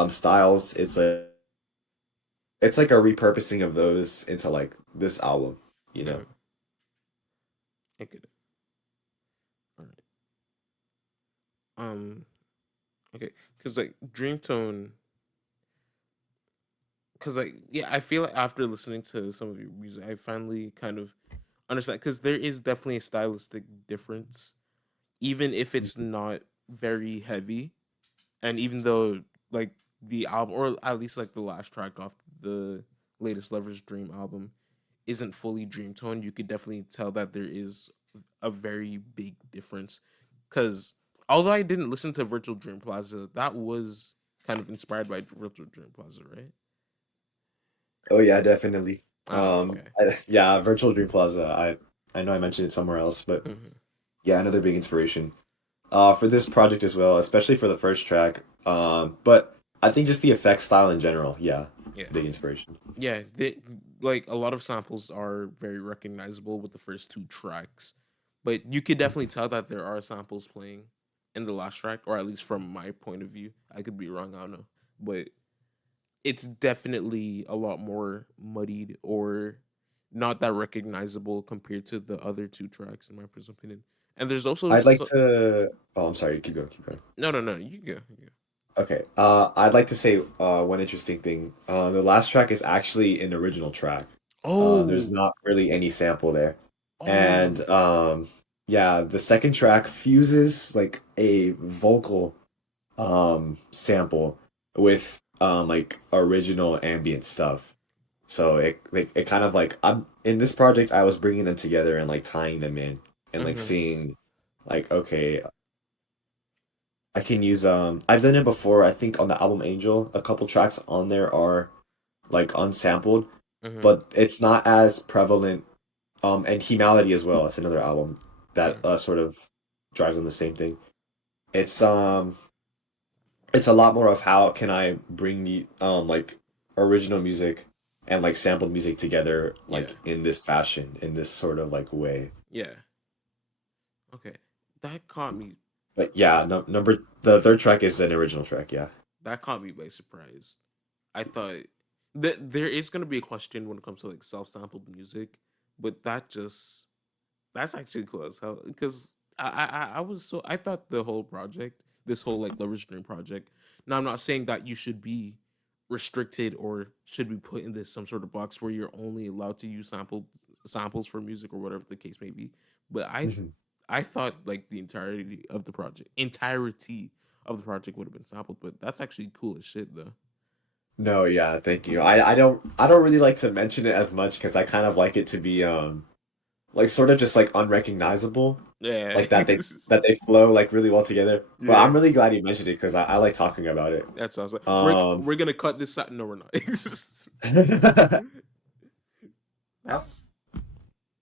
styles. It's like a repurposing of those into like this album, you know. Mm-hmm. I get it. All right. Okay. Because like Dream Tone, because like yeah, I feel like after listening to some of your music, I finally kind of understand because there is definitely a stylistic difference, even if it's not very heavy, and even though like the album, or at least like the last track off the latest Lover's Dream album, isn't fully dream tone, you could definitely tell that there is a very big difference. Because although I didn't listen to Virtual Dream Plaza, that was kind of inspired by Virtual Dream Plaza, right? Oh yeah, definitely. Ah, okay. Yeah, Virtual Dream Plaza. I know I mentioned it somewhere else, but Hmm. yeah, another big inspiration. for this project as well, especially for the first track. But I think just the effect style in general, yeah, Yeah. big inspiration. Yeah, like a lot of samples are very recognizable with the first two tracks, but you could definitely tell that there are samples playing in the last track, or at least from my point of view. I could be wrong, I don't know, but it's definitely a lot more muddied or not that recognizable compared to the other two tracks, in my personal opinion. And there's also I'd like to. Oh, I'm sorry. Keep going. Keep going. no, you go, you go. Okay. I'd like to say one interesting thing. The last track is actually an original track. There's Oh, not really any sample there, and oh, yeah, the second track fuses like a vocal sample with like original ambient stuff. So it kind of like I'm in this project I was bringing them together and like tying them in and like mm-hmm, seeing like okay, I can use I've done it before. I think on the album Angel, a couple tracks on there are like unsampled, mm-hmm, but it's not as prevalent. And Humanity as well. It's another album that mm, sort of drives on the same thing. It's it's a lot more of how can I bring the like original music and like sampled music together yeah, like in this fashion, in this sort of like way. yeah. Okay, that caught me. But yeah, no, number the third track is an original track, yeah. That caught me by surprise. I thought that there is gonna be a question when it comes to like self-sampled music, but that's actually cool as hell because I was so I thought the whole project, this whole like Lover's Dream project. Now I'm not saying that you should be restricted or should be put in this some sort of box where you're only allowed to use samples for music or whatever the case may be. But Mhm. I thought like the entirety of the project would have been sampled, but that's actually cool as shit though. No, yeah, thank you. I don't really like to mention it as much because I kind of like it to be like sort of just like unrecognizable, Yeah. like that they flow like really well together. But Yeah. I'm really glad you mentioned it because I like talking about it. That's awesome. Um We're gonna cut this out. No, we're not. that's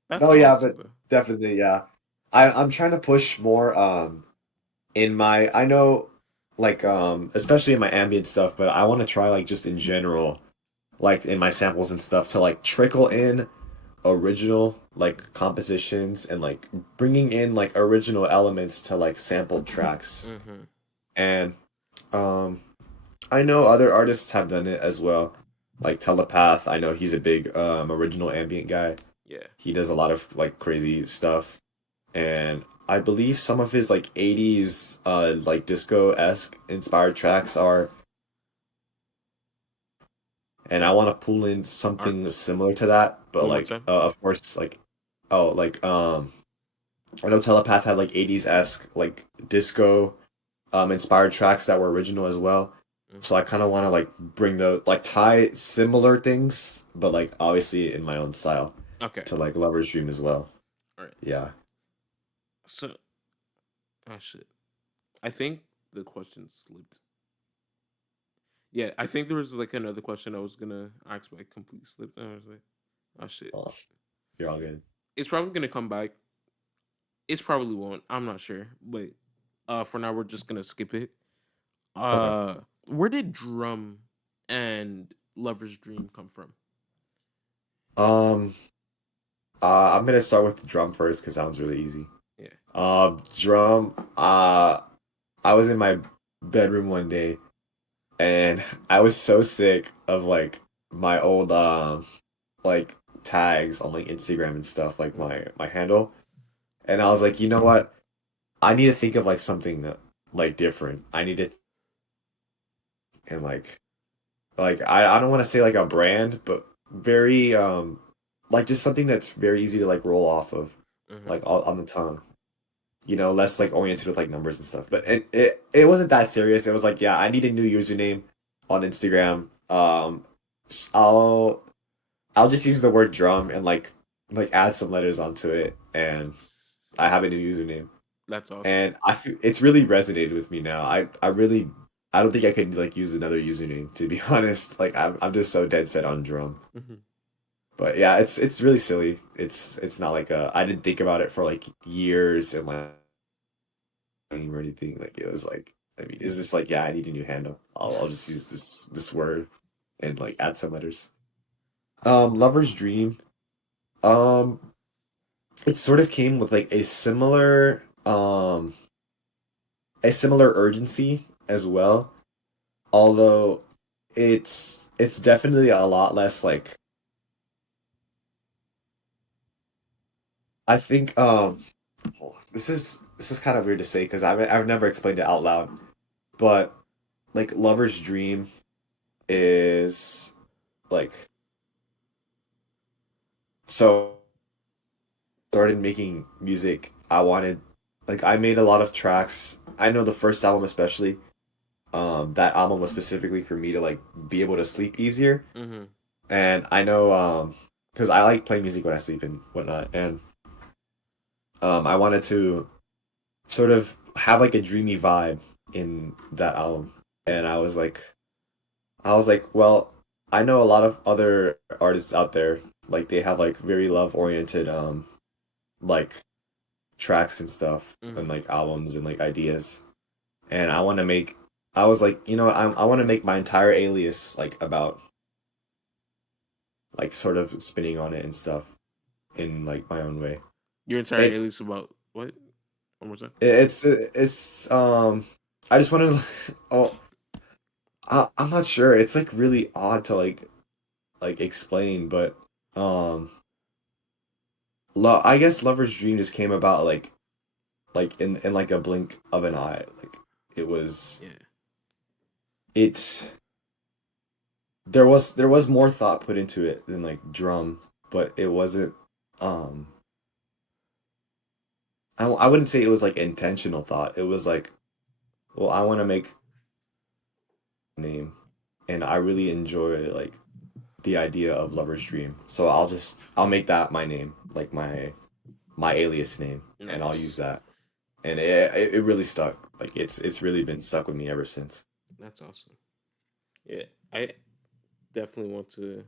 that's No, yeah, awesome but though. definitely, yeah. I'm trying to push more in my I know like especially in my ambient stuff, but I want to try like just in general, like in my samples and stuff to like trickle in original like compositions and like bringing in like original elements to like sampled tracks. Mm-hmm. And um I know other artists have done it as well. Like Telepath, I know he's a big original ambient guy. Yeah. He does a lot of like crazy stuff. And I believe some of his like 80s like disco-esque inspired tracks are, and I want to pull in Art. something similar to that, but One more like time. of course like oh like I know Telepath had like 80s-esque like disco inspired tracks that were original as well. Mm. So I kind of want to like bring the like tie similar things, but like obviously in my own style Okay. to like Lover's Dream as well. All right. Yeah. So, oh shit. I think the question slipped. Yeah, I think there was like another question I was gonna ask, but I completely slipped. And I was like, oh shit. Oh, you're all good. It's probably gonna come back. It's probably won't. I'm not sure, but for now we're just gonna skip it. Okay. Where did Drum and Lover's Dream come from? Um, I'm gonna start with the drum first because that one's really easy. Yeah. Drum. I was in my bedroom one day and I was so sick of like my old like tags on like Instagram and stuff, like Mm. my handle, and I was like, you know what? I need to think of like something that like different. I need to and like I don't want to say like a brand, but very like just something that's very easy to like roll off of, Mm-hmm. like on the tongue. You know, less like oriented with like numbers and stuff. But it wasn't that serious. It was like, yeah, I need a new username on Instagram. I'll I'll just use the word drum and like add some letters onto it, and I have a new username. That's awesome. And I feel it's really resonated with me now. I really I don't think I could like use another username to be honest. Like I'm just so dead set on drum. Hmm. But yeah, it's really silly. It's not like a I didn't think about it for like years and like or anything. Like it was like, I mean, it's just like, yeah, I need a new handle. I'll just use this word and like add some letters. Lover's Dream. Um, it sort of came with like a similar urgency as well. Although it's definitely a lot less like I think this is kind of weird to say because I've never explained it out loud, but like Lover's Dream is like so started making music. I wanted like I made a lot of tracks. I know the first album especially. That album was specifically for me to like be able to sleep easier. Mm-hmm. And I know because I like playing music when I sleep and whatnot, and I wanted to sort of have like a dreamy vibe in that album. And I was like, well, I know a lot of other artists out there, like they have like very love oriented like tracks and stuff and Mm-hmm. like albums and like ideas. And I was like, I want to make my entire alias like about like sort of spinning on it and stuff in like my own way. Your entire It alias about what? One more time. it's I just wanted to oh I'm not sure. It's like really odd to like explain, but um I guess Lover's Dream just came about like in like a blink of an eye. Like it was Yeah. it there was more thought put into it than like drum, but it wasn't um I wouldn't say it was like intentional thought. It was like, well, I want to make a name and I really enjoy like the idea of Lover's Dream. So I'll make that my name, like my alias name, and I'll use Nice. that. And it really stuck. Like it's really been stuck with me ever since. That's awesome. Yeah, I definitely want to,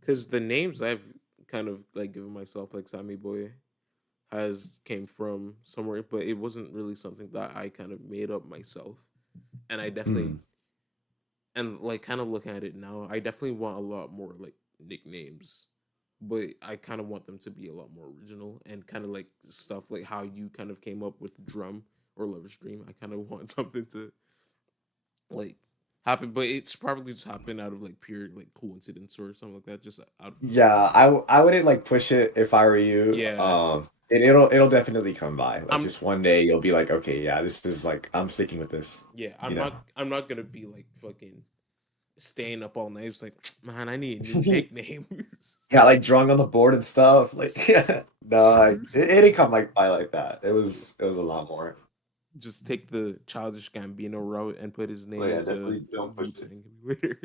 because the names I've kind of like given myself, like Sammy Boy, has came from somewhere, but it wasn't really something that I kind of made up myself. And I definitely, Mm. and like kind of looking at it now, I definitely want a lot more like nicknames, but I kind of want them to be a lot more original and kind of like stuff like how you kind of came up with drum or Lover's Dream. I kind of want something to like happen, but it's probably just happened out of like pure like coincidence or something like that, just out of Yeah, nowhere. I wouldn't like push it if I were you. Yeah, And it'll definitely come by. Like I'm just one day you'll be like, okay, yeah, this is like I'm sticking with this. yeah, You know. I'm not gonna be like fucking staying up all night. It's like, man, I need a new nickname. Yeah, like drawing on the board and stuff. Like, no, it didn't come like by like that. It was a lot more. Just take the childish Gambino route and put his But name yeah, into definitely don't push Wu Tang later.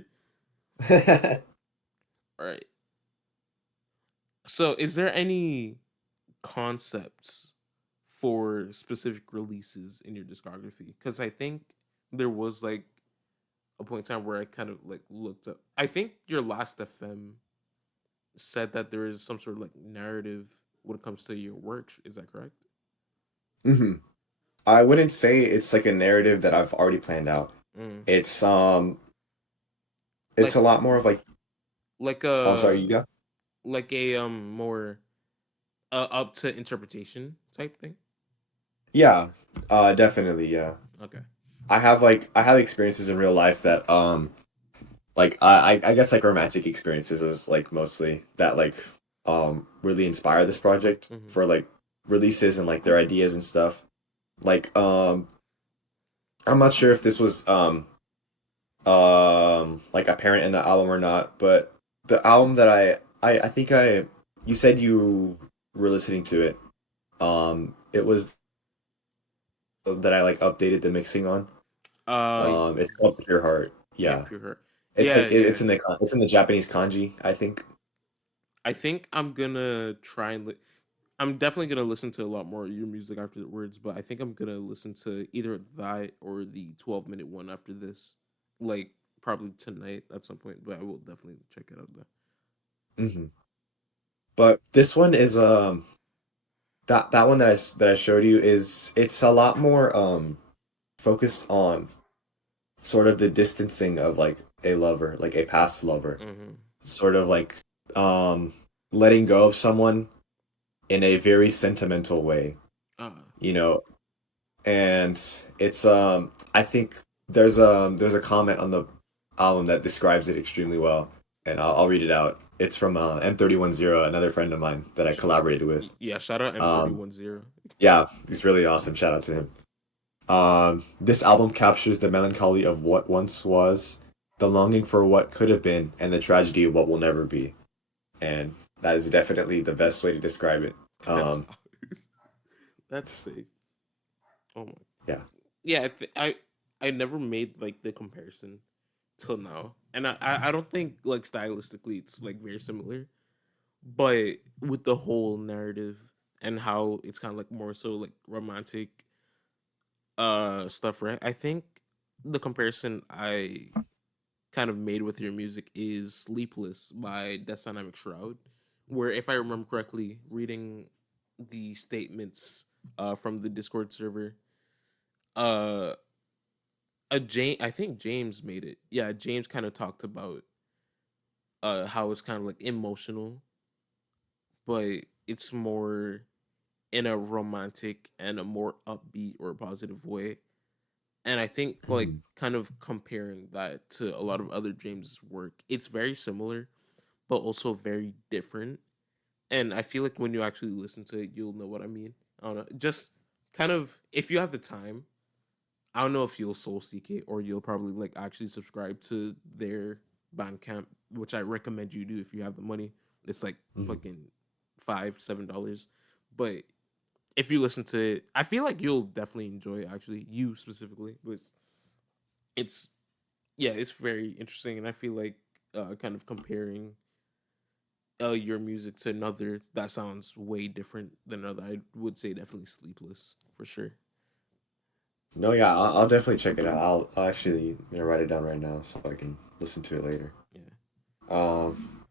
it. All right. So, is there any concepts for specific releases in your discography? Because I think there was like a point in time where I kind of like looked up. I think your last FM said that there is some sort of like narrative when it comes to your work. Is that correct? hmm I wouldn't say it's like a narrative that I've already planned out. Mm. It's it's Like a lot more of like like I'm sorry, a you got like a more up to interpretation type thing. yeah, definitely, yeah. Okay. I have experiences in real life that like I guess like romantic experiences is like mostly that like really inspire this project Hmm. for like releases and like their ideas and stuff. Like I'm not sure if this was like apparent in the album or not, but the album that I think I you said you were listening to it. It was that I like updated the mixing on. Uh, It's called Pure Heart. yeah, Yeah. pure heart. It's Yeah, like yeah. it's in it's in the Japanese kanji, I think. I think I'm gonna try and. I'm definitely gonna listen to a lot more of your music afterwards, but I think I'm gonna listen to either that or the 12-minute one after this, like probably tonight at some point. But I will definitely check it out though. hmm But this one is that one that I showed you is it's a lot more focused on sort of the distancing of like a lover, like a past lover, Mm-hmm. sort of like um letting go of someone in a very sentimental way, Uh, you know. And it's I think there's a comment on the album that describes it extremely well, and I'll read it out. It's from M310, another friend of mine that I sh- collaborated with. yeah, shout out Um, M310. yeah, he's really awesome. Shout out to him. This album captures the melancholy of what once was, the longing for what could have been, and the tragedy of what will never be. And that is definitely the best way to describe it. That's Um, that's sick. Oh my. yeah. Yeah, I never made like the comparison till now, and I don't think like stylistically it's like very similar, but with the whole narrative and how it's kind of like more so like romantic stuff, right? I think the comparison I kind of made with your music is Sleepless by Death Dynamic Shroud, where if I remember correctly, reading the statements from the Discord server, uh I think James made it. Yeah, James kind of talked about how it's kind of like emotional, but it's more in a romantic and a more upbeat or positive way. And I think like Mhm. kind of comparing that to a lot of other James's work, it's very similar but also very different. And I feel like when you actually listen to it, you'll know what I mean. I don't know. Just kind of if you have the time, I don't know if you'll soul seek it or you'll probably like actually subscribe to their Bandcamp, which I recommend you do if you have the money. It's like Mhm. fucking $5, $7. But if you listen to it, I feel like you'll definitely enjoy it, actually, you specifically. But it's yeah, it's very interesting and I feel like kind of comparing your music to another that sounds way different than another. I would say definitely Sleepless for sure. No, yeah, I'll definitely check it out. I'll actually write it down right now so I can listen to it later. Yeah. Um,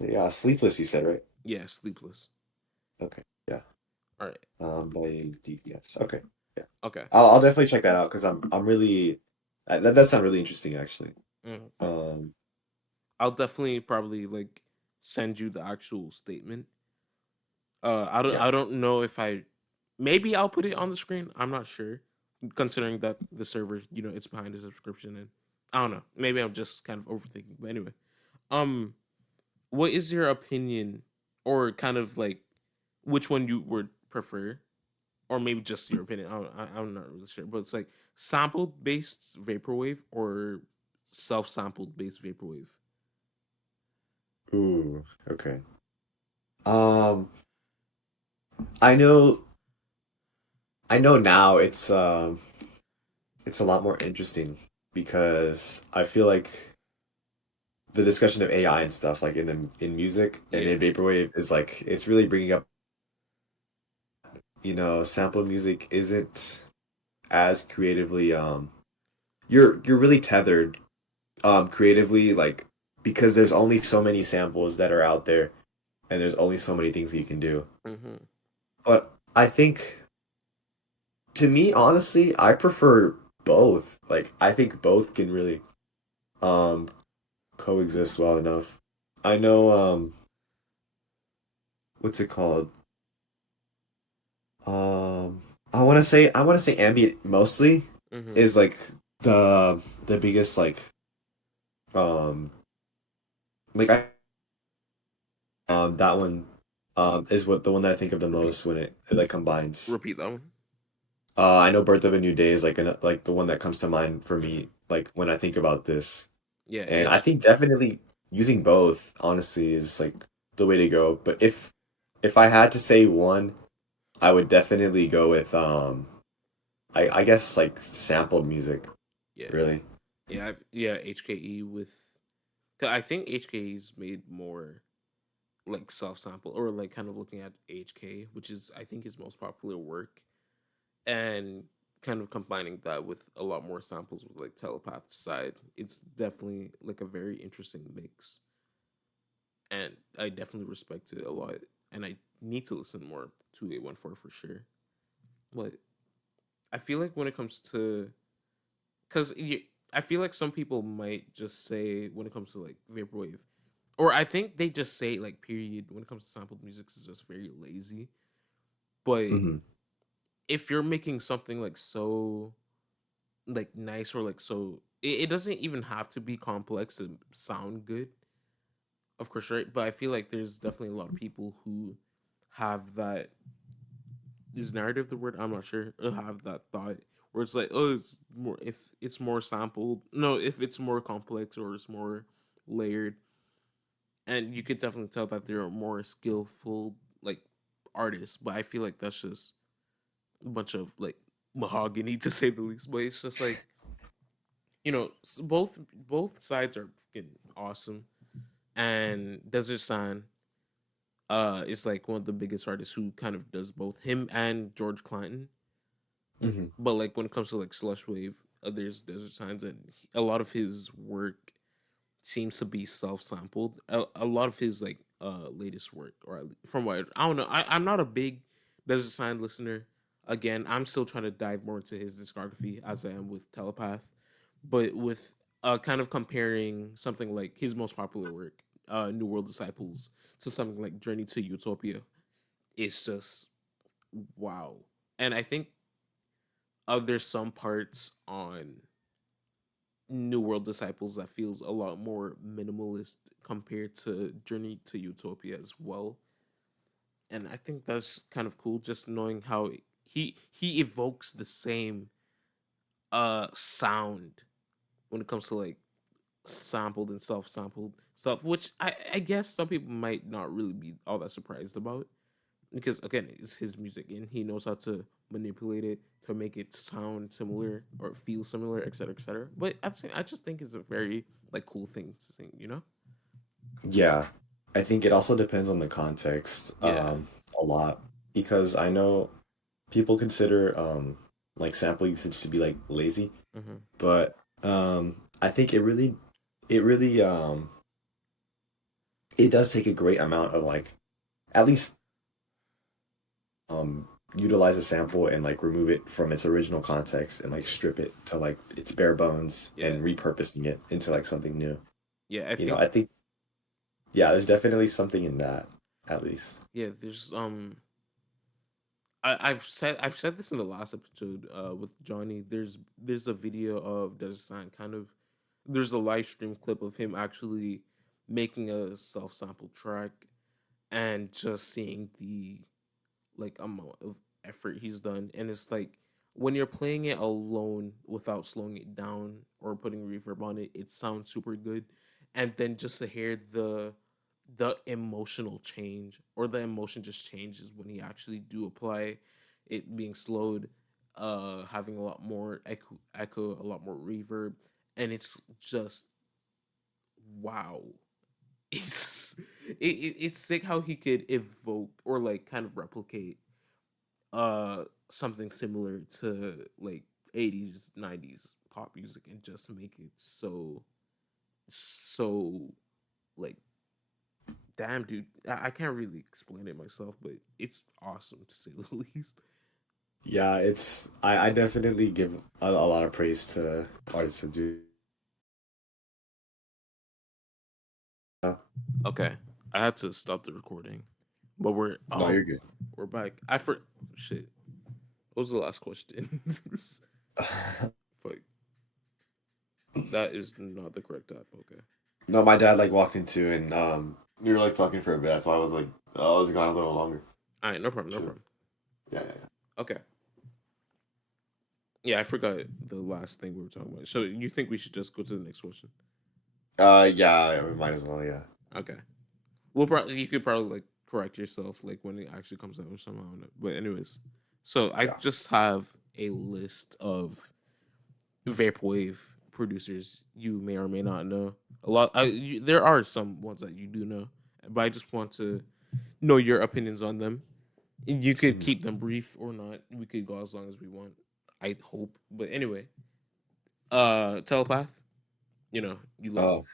yeah, Sleepless, you said, right? Yeah, Sleepless. Okay, yeah. All right. By DPS. Okay, yeah. Okay. I'll definitely check that out because I'm really that does sound really interesting actually. Mhm. Um, I'll definitely probably like send you the actual statement. yeah. I don't know if I maybe I'll put it on the screen. I'm not sure, considering that the server, it's behind the subscription, and I don't know. Maybe I'm just kind of overthinking. But anyway, um, what is your opinion, or kind of like which one you would prefer, or maybe just your opinion? I'm not really sure, but it's like sampled based vaporwave or self sampled based vaporwave. Ooh, okay. Um, I know I know now it's a lot more interesting because I feel like the discussion of AI and stuff like in music and in Yeah. vaporwave is like it's really bringing up sample music isn't as creatively you're really tethered creatively like because there's only so many samples that are out there and there's only so many things that you can do. Mm-hmm. But I think to me honestly, I prefer both. Like I think both can really um coexist well enough. I know what's it called? Um I want to say ambient mostly Mm-hmm. is like the biggest um like I that one is what the one that I think of the Repeat. most when it like combines. Repeat that one. I know Birth of a New Day is like the one that comes to mind for Mm-hmm. me like when I think about this. Yeah. And I think definitely using both honestly is like the way to go. But if I had to say one, I would definitely go with I guess like sampled music, Yeah. really. Yeah. Yeah. HKE with. 'Cause I think HKE's made more like self sample or like kind of looking at HK, which is I think his most popular work, and kind of combining that with a lot more samples with like Telepath's side. It's definitely like a very interesting mix, and I definitely respect it a lot. And I need to listen more to 814 for sure. But I feel like when it comes to, because I feel like some people might just say when it comes to like vaporwave, or I think they just say like period when it comes to sampled music is just very lazy. But Hmm. if you're making something like so like nice or like so, it doesn't even have to be complex to sound good, of course, right? But I feel like there's definitely a lot of people who have that, is narrative the word? I'm not sure. Have that thought where it's like, oh, it's more, if it's more sampled. No, if it's more complex or it's more layered, and you could definitely tell that there are more skillful like artists. But I feel like that's just a bunch of like mahogany to say the least. But it's just like, both sides are fucking awesome, and Desert Sign is like one of the biggest artists who kind of does both, him and George Clinton. Hmm. But like when it comes to like slush wave, there's Desert Signs, and a lot of his work seems to be self-sampled. A lot of his like latest work, or from what I don't know, I'm not a big Desert Sign listener. Again, I'm still trying to dive more into his discography as I am with Telepath, but with kind of comparing something like his most popular work, New World Disciples, to something like Journey to Utopia, it's just wow. And I think there's some parts on New World Disciples that feels a lot more minimalist compared to Journey to Utopia as well. And I think that's kind of cool, just knowing how he evokes the same sound when it comes to like sampled and self-sampled stuff, which I guess some people might not really be all that surprised about, because again, it's his music and he knows how to manipulate it to make it sound similar or feel similar, etc., etc. But I just think it's a very like cool thing to sing. Yeah, I think it also depends on the context, Yeah. a lot, because I know people consider like sample usage to be like lazy, Hmm. but I think it really it does take a great amount of like at least utilize a sample and like remove it from its original context and like strip it to like its bare bones Yeah. and repurposing it into like something new. Yeah. I You know, think I think yeah, there's definitely something in that at least. yeah. There's I've said this in the last episode with Johnny. There's a video of Design kind of, there's a live stream clip of him actually making a self sample track, and just seeing the like amount of effort he's done, and it's like when you're playing it alone without slowing it down or putting reverb on it, it sounds super good, and then just to hear the emotional change, or the emotion just changes when he actually do apply it, being slowed, having a lot more echo, a lot more reverb, and it's just wow. it's it's sick how he could evoke or like kind of replicate something similar to like 80s 90s pop music, and just make it so like, damn dude, I can't really explain it myself, but it's awesome to say the least. Yeah, I definitely give a lot of praise to artists that do. Okay, I had to stop the recording, but we're No, you're good. we're back. I for shit, what was the last question? Fuck, that is not the correct type. Okay. No, my dad like walked into and we were like talking for a bit. That's why I was like, oh, I was gone a little longer. All right, no problem, no Sure. problem. Yeah, yeah, Okay. Yeah, I forgot the last thing we were talking about. So you think we should just go to the next question? yeah. Yeah, we might as well. Yeah. Okay. We'll probably, you could probably like correct yourself like when it actually comes out or somehow. But anyways, so I Yeah. just have a list of vaporwave producers you may or may not know. A lot. There are some ones that you do know, but I just want to know your opinions on them. You could Mhm. keep them brief or not. We could go as long as we want. I hope. But anyway, telepath. You love him. Oh,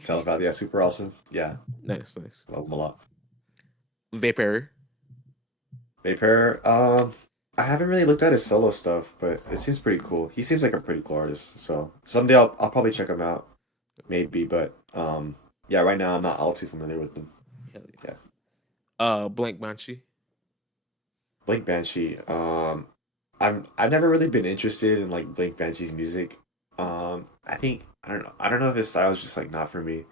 telepath. Yeah, super awesome. Yeah, Nice, nice. love him a lot. Vapor. Vapor. I haven't really looked at his solo stuff, but it seems pretty cool. He seems like a pretty cool artist. So someday I'll probably check him out, maybe. But yeah, right now I'm not all too familiar with them. Hell yeah. Yeah, Blank Banshee. Blink Banshee. I've never really been interested in like Blink Banshee's music. I think I don't know. I don't know if his style is just like not for me.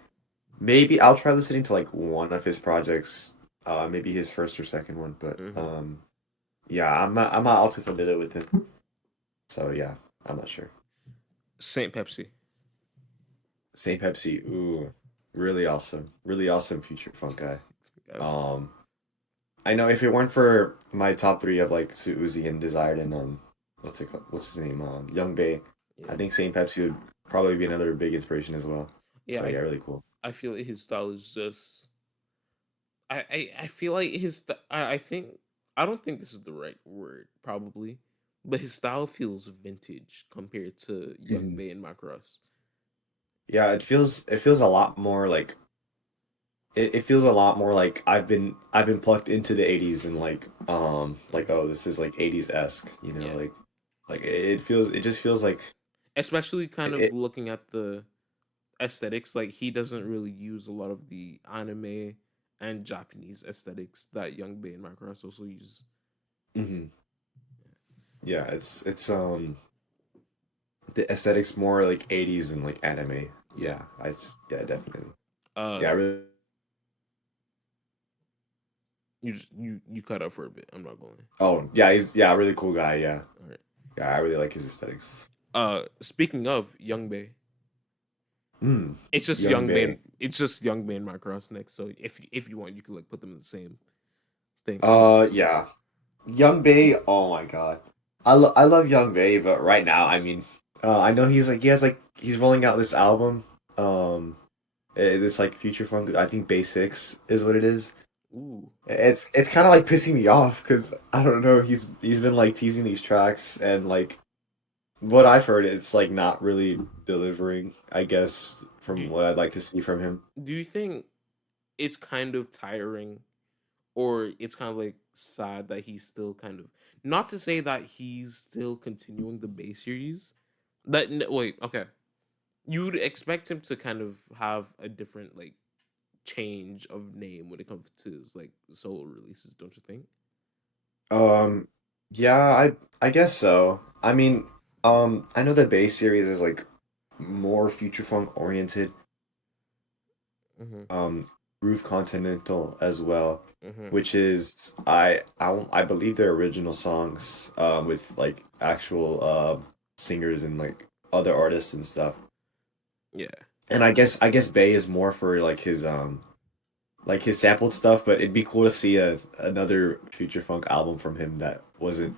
Maybe I'll try listening to like one of his projects, maybe his first or second one. But Mm-hmm. yeah, I'm not all too familiar with him. So yeah, I'm not sure. Saint Pepsi. Saint Pepsi, ooh, really awesome future funk guy. Yeah. Um, I know if it weren't for my top three of like Su Uzi and Desired and what's it called? What's his name? Young Bae. I Yeah. think Saint Pepsi would probably be another big inspiration as well. Yeah. So yeah, really cool. I feel like his style is just. I feel like I think I don't think this is the right word probably, but his style feels vintage compared to Young Hmm. Bay and Macross. Yeah, it feels a lot more like it feels a lot more like I've been plucked into the 80s and like oh this is like 80s esque, Yeah. like it just feels like Especially kind of it. looking at the aesthetics, like he doesn't really use a lot of the anime and Japanese aesthetics that Young Bay and Macross also use. Mhm. Yeah, it's the aesthetics more like 80s and like anime. Yeah, definitely. Uh Yeah, I really. you cut out for a bit. I'm not going. Oh, yeah, he's yeah, a really cool guy, yeah. All right. Yeah, I really like his aesthetics. Speaking of Young Bay, Hmm. it's just Young Young Bay. Bay. It's just Young Bay and Macross next. So if you want, you could like put them in the same thing. I think. Yeah. Young Bay, oh my God. I love Young Bay, but right now, I mean, I know he's rolling out this album. Um this like future funk, I think Bay 6 is what it is. Ooh. It's kind of like pissing me off because I don't know, he's been like teasing these tracks and like what I've heard, it's like not really delivering, I guess, from Do what I'd like to see from him. Do you think it's kind of tiring, or it's kind of like sad that he's still kind of not to say that he's still continuing the Bay series. Wait, okay. You'd expect him to kind of have a different like change of name when it comes to his like solo releases, don't you think? Um, yeah, I guess so. I mean, I know the Bay series is like more future funk oriented, Mm-hmm. um, Roof Continental as well, Mm-hmm. which is I believe their original songs, with like actual singers and like other artists and stuff. Yeah. And I guess Bay is more for like his sampled stuff, but it'd be cool to see another future funk album from him that wasn't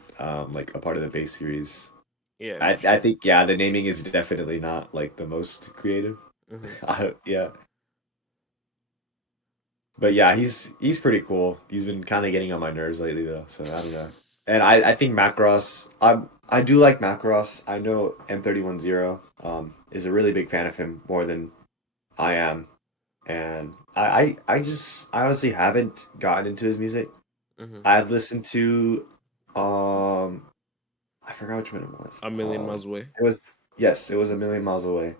like a part of the Bay series. Yeah, I for I sure. think yeah, the naming is definitely not like the most creative. Mm-hmm. Yeah, but yeah, he's pretty cool. He's been kind of getting on my nerves lately though, so I don't know. And I think Macross, I do like Macross. I know M310 is a really big fan of him more than I am, and I honestly haven't gotten into his music. Mm-hmm. I've listened to um I forgot which one it was. A Million Miles Away. It was, yes, it was A Million Miles Away.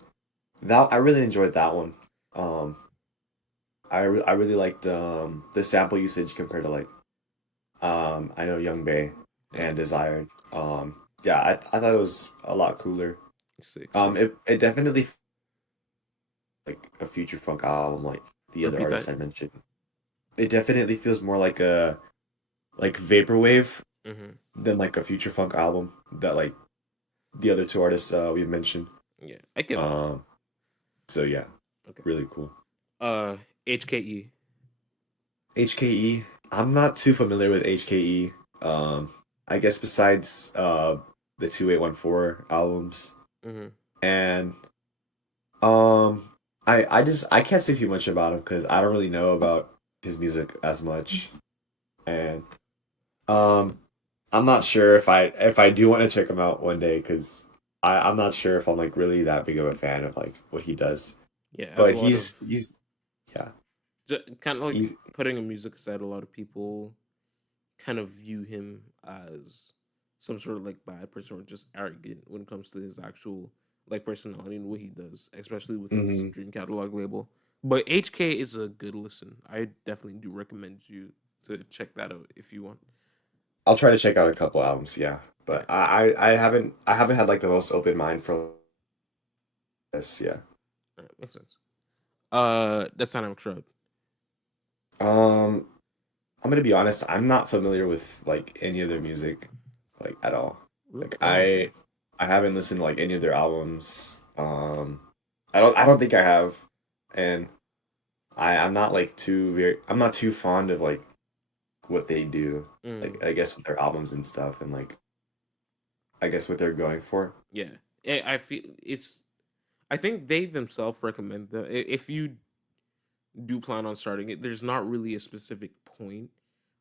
That I really enjoyed that one. Um I really liked the sample usage compared to like I know Young Bay and Mm-hmm. Desired. Yeah, I thought it was a lot cooler. Sick, sick. It definitely like a future funk album like the other Repeat artists that. I mentioned. It definitely feels more like a like vaporwave Mm-hmm. than like a future funk album that like the other two artists we've mentioned. Yeah, I get that. Um, so yeah, Okay. really cool. Uh, HKE. HKE. I'm not too familiar with HKE. I guess besides the 2814 albums, Mm-hmm. and um I can't say too much about him because I don't really know about his music as much, and um I'm not sure if I do want to check him out one day because I'm not sure if I'm like really that big of a fan of like what he does. Yeah, as a But lot of he's yeah, kind of like he's putting a music aside, a lot of people kind of view him as some sort of like bad person or just arrogant when it comes to his actual like personality and what he does, especially with his Hmm. Dream Catalog label. But HK is a good listen. I definitely do recommend you to check that out if you want. I'll try to check out a couple albums, yeah. Yeah, But I haven't had like the most open mind for this, yeah. all right, makes sense. That's Dynamic Shroud. Um, I'm gonna be honest, I'm not familiar with like any of their music, like at all. Like Okay. I haven't listened to like any of their albums. I don't think I have. And I'm not like I'm not too fond of like what they do. Mm, Like I guess with their albums and stuff and like I guess what they're going for. yeah. I feel it's. I think they themselves recommend that if you do plan on starting it, there's not really a specific point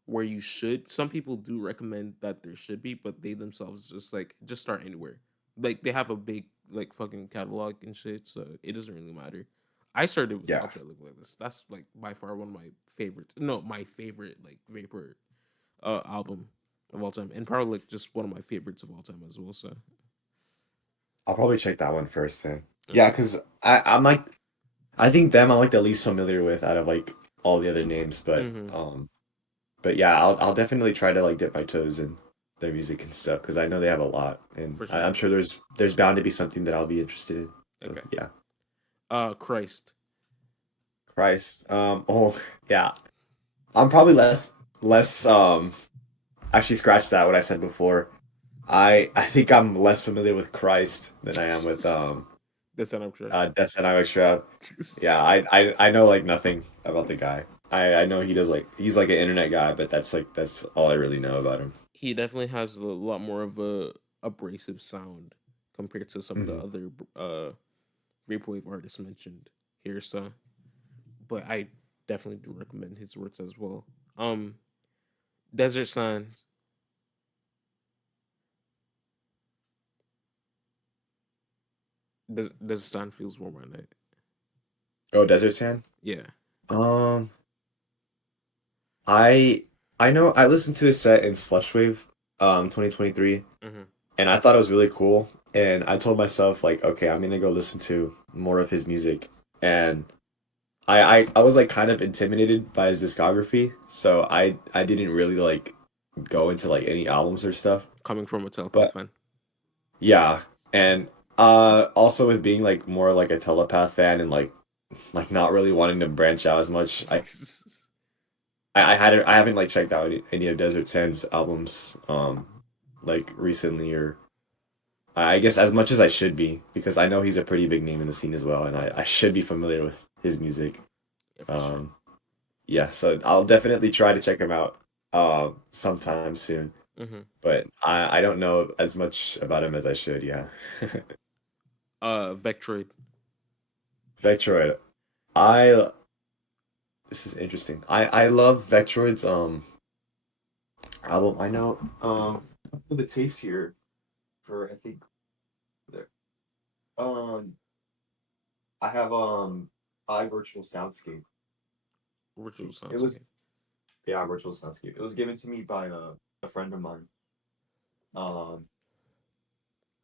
where you should. Some people do recommend that there should be, but they themselves just like just start anywhere. Like they have a big like fucking catalog and shit, so it doesn't really matter. I started with Yeah. Ultra Look Like This. That's like by far one of my favorites. No, my favorite like Vapor album of all time, and probably like just one of my favorites of all time as well. So I'll probably check that one first then. Yeah, okay. because I'm like I think them I'm like the least familiar with out of like all the other names, Mm-hmm. but yeah, I'll definitely try to like dip my toes in their music and stuff because I know they have a lot, and For I'm sure. sure there's bound to be something that I'll be interested in. But Okay. yeah, Christ. Christ. Oh yeah, I'm probably less. Actually, scratch that. What I said before. I think I'm less familiar with Christ than I am with That's what I'm sure. Death Dynamic Shroud. Yeah, I know like nothing about the guy. I know he does like he's like an internet guy, but that's all I really know about him. He definitely has a lot more of a abrasive sound compared to some of the Hmm. other vaporwave artists mentioned here. So, but I definitely do recommend his works as well. Um, Desert Signs. Desert Sign feels warm at night. Oh, Desert Sand. Yeah. Um, I I know I listened to his set in Slushwave, 2023, Mm-hmm. and I thought it was really cool. And I told myself like, okay, I'm gonna go listen to more of his music. And I was like kind of intimidated by his discography, so I didn't really like go into like any albums or stuff. Coming from a telepath But fan. yeah, and also with being like more like a telepath fan and like not really wanting to branch out as much, I haven't like checked out any of Desert Sand's albums like recently or I guess as much as I should be because I know he's a pretty big name in the scene as well and I should be familiar with his music. Yeah, for sure. Um yeah, so I'll definitely try to check him out sometime soon. Mm-hmm. But I don't know as much about him as I should, yeah. Vectroid. Vectroid. I this is interesting. I love Vectroid's album. I know the tapes here for I think there. Um I have I Virtual Soundscape. I Virtual think it was Soundscape. yeah, Virtual Soundscape. It was given to me by a friend of mine. Um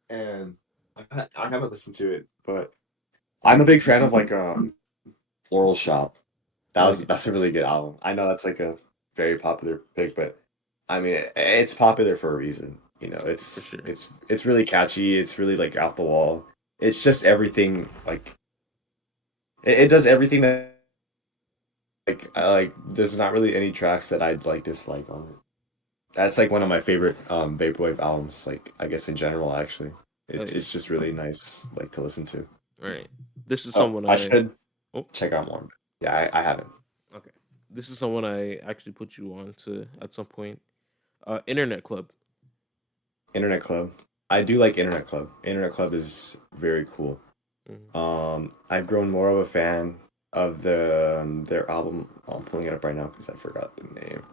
and I haven't listened to it, but I'm a big fan of like Floral Shop. Mm, That's a really good album. I know that's like a very popular pick, but I mean it's popular for a reason. You know, for sure. it's really catchy. It's really like off the wall. It's just everything like it does everything that like I like. There's not really any tracks that I'd like dislike on it. That's like one of my favorite vaporwave albums. Like I guess in general, actually, Oh yeah. it's just really nice like to listen to. All right. This is Oh, someone I I. should Oh, check out more. Yeah, I haven't. okay. This is someone I actually put you on to at some point. Internet Club. Internet Club. I do like Internet Club. Internet Club is very cool. Mm. I've grown more of a fan of their album. Oh, I'm pulling it up right now because I forgot the name.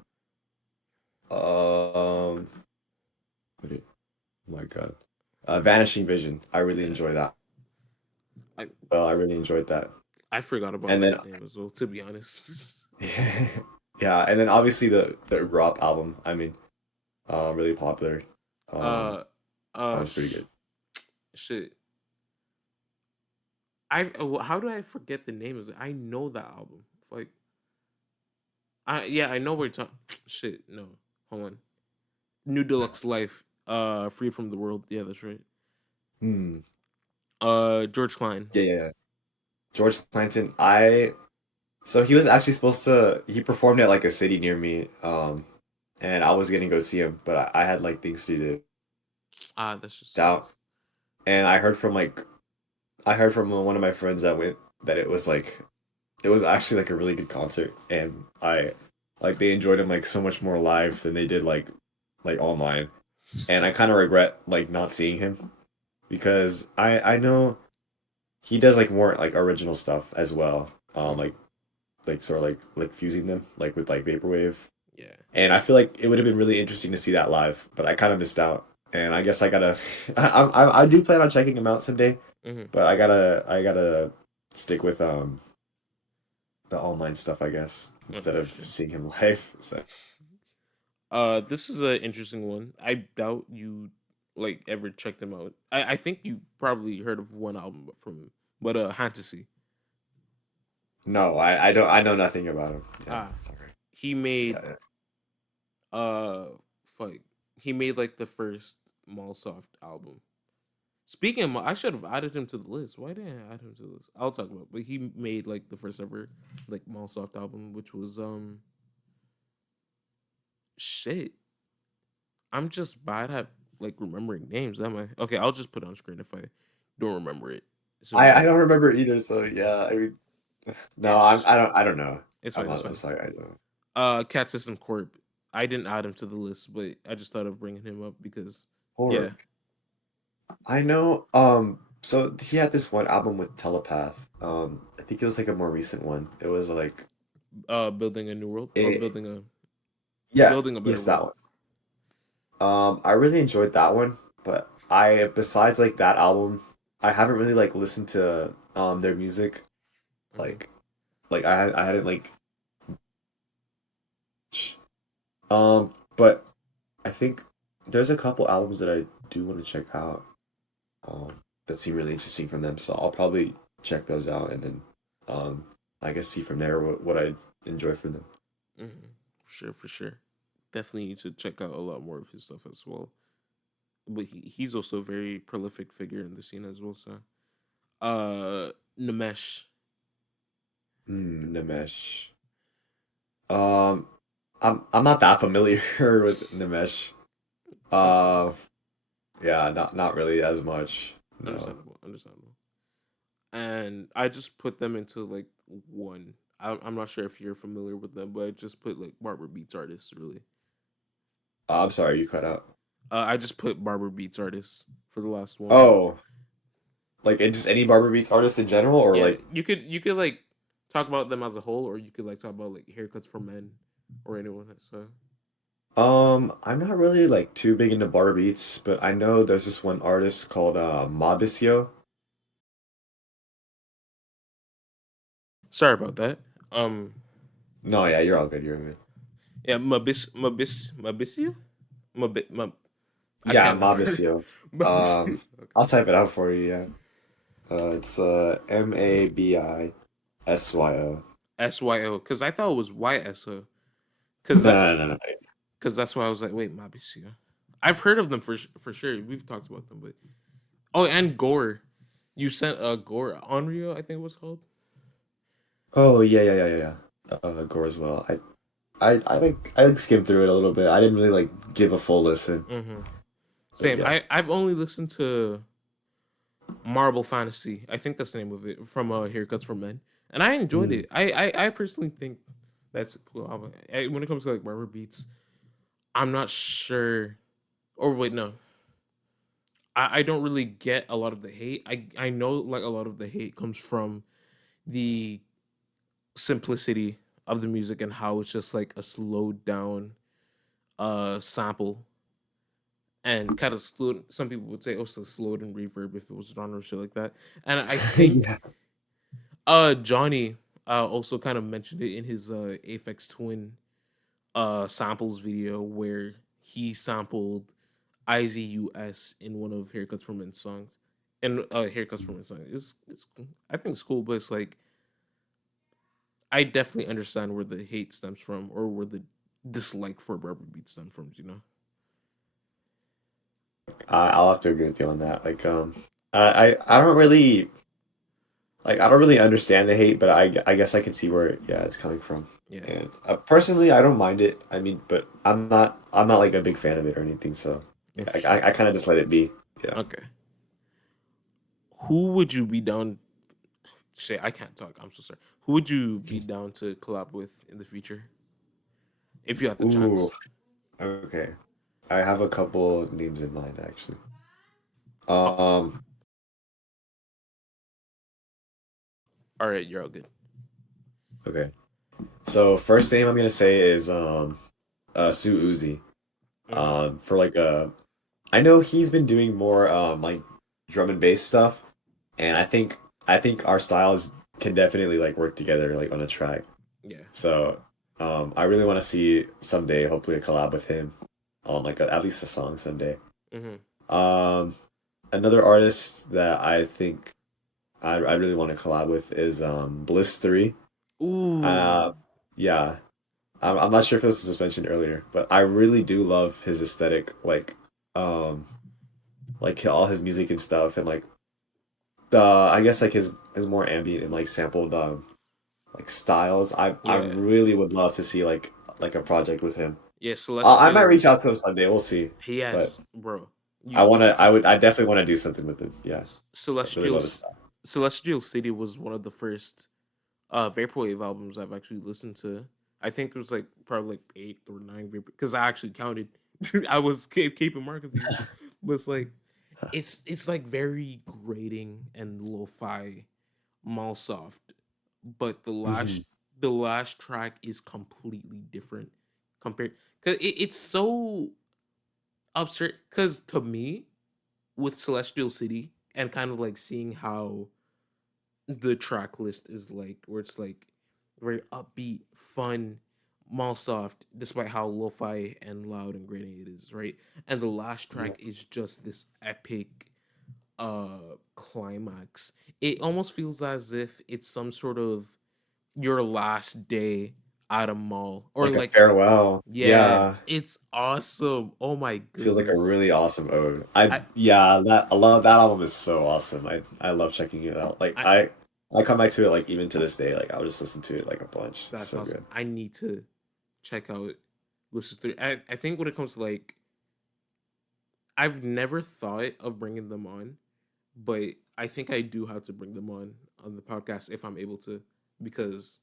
Um, oh my God, Vanishing Vision. I really Yeah. enjoy that. I Well, I really enjoyed that. I forgot about And then that name as well. To be honest. Yeah, and then obviously the drop album. I mean, really popular. Um, Uh, that was pretty good. shit. How do I forget the name of it? I know that album. Like, I know where you're talking. Shit, no, hold on. New Deluxe Life. Free from the World. Yeah, that's right. Hmm. George Klein. Yeah, yeah, yeah. George Clinton. So he was actually supposed to. He performed at like a city near me. And I was gonna go see him, but I had like things to do That just out. sucks. And I heard from one of my friends that went that it was actually like a really good concert, and I like they enjoyed him like so much more live than they did like online. And I kind of regret like not seeing him because I know he does like more like original stuff as well. Mhm. Like sort of like fusing them like with like vaporwave. Yeah. And I feel like it would have been really interesting to see that live, but I kind of missed out. And I guess I gotta I do plan on checking him out someday, Hmm. but I gotta stick with the online stuff, I guess, No, instead for of sure. seeing him live. So This is an interesting one. I doubt you like ever checked him out. I think you probably heard of one album from him, but Fantasy. no, I know nothing about him. Yeah, Ah, sorry. he made Yeah. uh, fuck, he made like the first Mallsoft album. Speaking of, I should have added him to the list. Why didn't I add him to the list? I'll talk about it. But he made like the first ever like Mallsoft album, which was shit. I'm just bad at like remembering names. Am I? Okay, I'll just put it on screen if I don't remember it as soon as I I. don't remember either, so yeah, I mean no, Yeah, I don't know. it's fine. It's I'm fine. sorry, I don't. Cat System Corp. I didn't add him to the list, but I just thought of bringing him up because yeah, Horror. I know so he had this one album with Telepath. I think it was like a more recent one. It was like building a new world or it yeah, building a better yes, world. that one. I really enjoyed that one, but I besides like that album, I haven't really like listened to their music Hmm. like I hadn't like but I think there's a couple albums that I do want to check out that seem really interesting from them, so I'll probably check those out and then um I guess see from there what I enjoy from them. Hmm. For sure, for sure. Definitely need to check out a lot more of his stuff as well. But he's also a very prolific figure in the scene as well. So, Namesh. Nimesh. Um I'm not that familiar with Nimesh. Understandable. Uh yeah, not really as much. No. Understandable. Understandable. And I just put them into like one. I'm not sure if you're familiar with them, but I just put like Barber Beats artists really. I'm sorry, you cut out. I just put Barber Beats artists for the last one. Oh, like just any barber beats artist in general, or Yeah, like you could like talk about them as a whole, or you could like talk about like haircuts for men or anyone. So I'm not really like too big into barber beats, but I know there's this one artist called Mobisio. sorry about that. Um, No, yeah, you're all good. You're good. yeah, Mabisio, Mab, Mab, I Yeah, can't remember. Mobisio. Mabisio. Okay. I'll type it out for you. Yeah. It's Mabisyo. SYO, because I thought it was YSO, because that No, no, no. because that's why I was like, wait, Mabisio. I've heard of them for sure. We've talked about them, but oh, and Gore. You sent Gore Onryo, I think it was called. Oh yeah, yeah, yeah, yeah, yeah. Gore as well. I like skimmed through it a little bit. I didn't really like give a full listen, Hmm. but Same. yeah. I've only listened to Marble Fantasy. I think that's the name of it from Haircuts for Men, and I enjoyed Mm. it. I personally think that's cool. When it comes to like barber beats, I'm not sure. Or wait, no, I don't really get a lot of the hate. I know like a lot of the hate comes from the simplicity of the music and how it's just like a slowed down sample and kind of slowed. Some people would say also slowed in reverb if it was done or shit like that. And I think Yeah. Johnny also kind of mentioned it in his Aphex Twin. samples video where he sampled IZUS in one of Haircuts from Men's songs. And Haircuts from Men's song. It's I think it's cool, but it's like I definitely understand where the hate stems from or where the dislike for rubber beats stem from, you know? I'll have to agree with you on that. Like, I don't really like I don't really understand the hate, but I guess I can see where yeah it's coming from. Yeah. And personally, I don't mind it. I mean, but I'm not like a big fan of it or anything. So Oh, yeah, for sure. I kind of just let it be. Yeah. Okay. Who would you be down Shit, I can't talk. I'm so sorry. Who would you be down to collab with in the future if you had the Ooh. chance? Okay. I have a couple names in mind actually. Oh, Um. all right, you're all good. Okay. So first name I'm gonna say is Sue Uzi. Mm-hmm. For like I know he's been doing more like drum and bass stuff, and I think our styles can definitely like work together like on a track. Yeah. So I really want to see someday, hopefully, a collab with him on like at least a song someday. Mm-hmm. Um, Another artist that I think I really want to collab with is Bliss 3. Ooh. Uh, yeah, I'm not sure if this was mentioned earlier, but I really do love his aesthetic, um like all his music and stuff, and like the I guess like his more ambient and like sampled like styles. I Yeah. really would love to see like a project with him. Yeah. I might reach Celestial. out to him someday. We'll see. But Yes, bro. I definitely want to do something with him. Yeah, I really Celestial. love his style. Celestial City was one of the first vaporwave albums I've actually listened to. I think it was like probably like 8 or 9 vapor because I actually counted. I was keeping mark of these, but it's like it's like very grating and lo-fi mall soft, but Mhm. the last track is completely different compared because it's so absurd because to me with Celestial City and kind of like seeing how the track list is like where it's like very upbeat, fun, mall soft, despite how lo-fi and loud and grating it is, right? And the last Yeah. track is just this epic climax. It almost feels as if it's some sort of your last day at a mall. Or Like a like farewell. yeah, Yeah. it's awesome. Oh my Feels like a goodness. really awesome ode. I That I love that album is so awesome. I love checking it out. Like I I come back to it like even to this day. Like I'll just listen to it like a bunch. It's that's so awesome. good. I need to check out listen through. I think when it comes to like I've never thought of bringing them on, but I think I do have to bring them on the podcast if I'm able to, because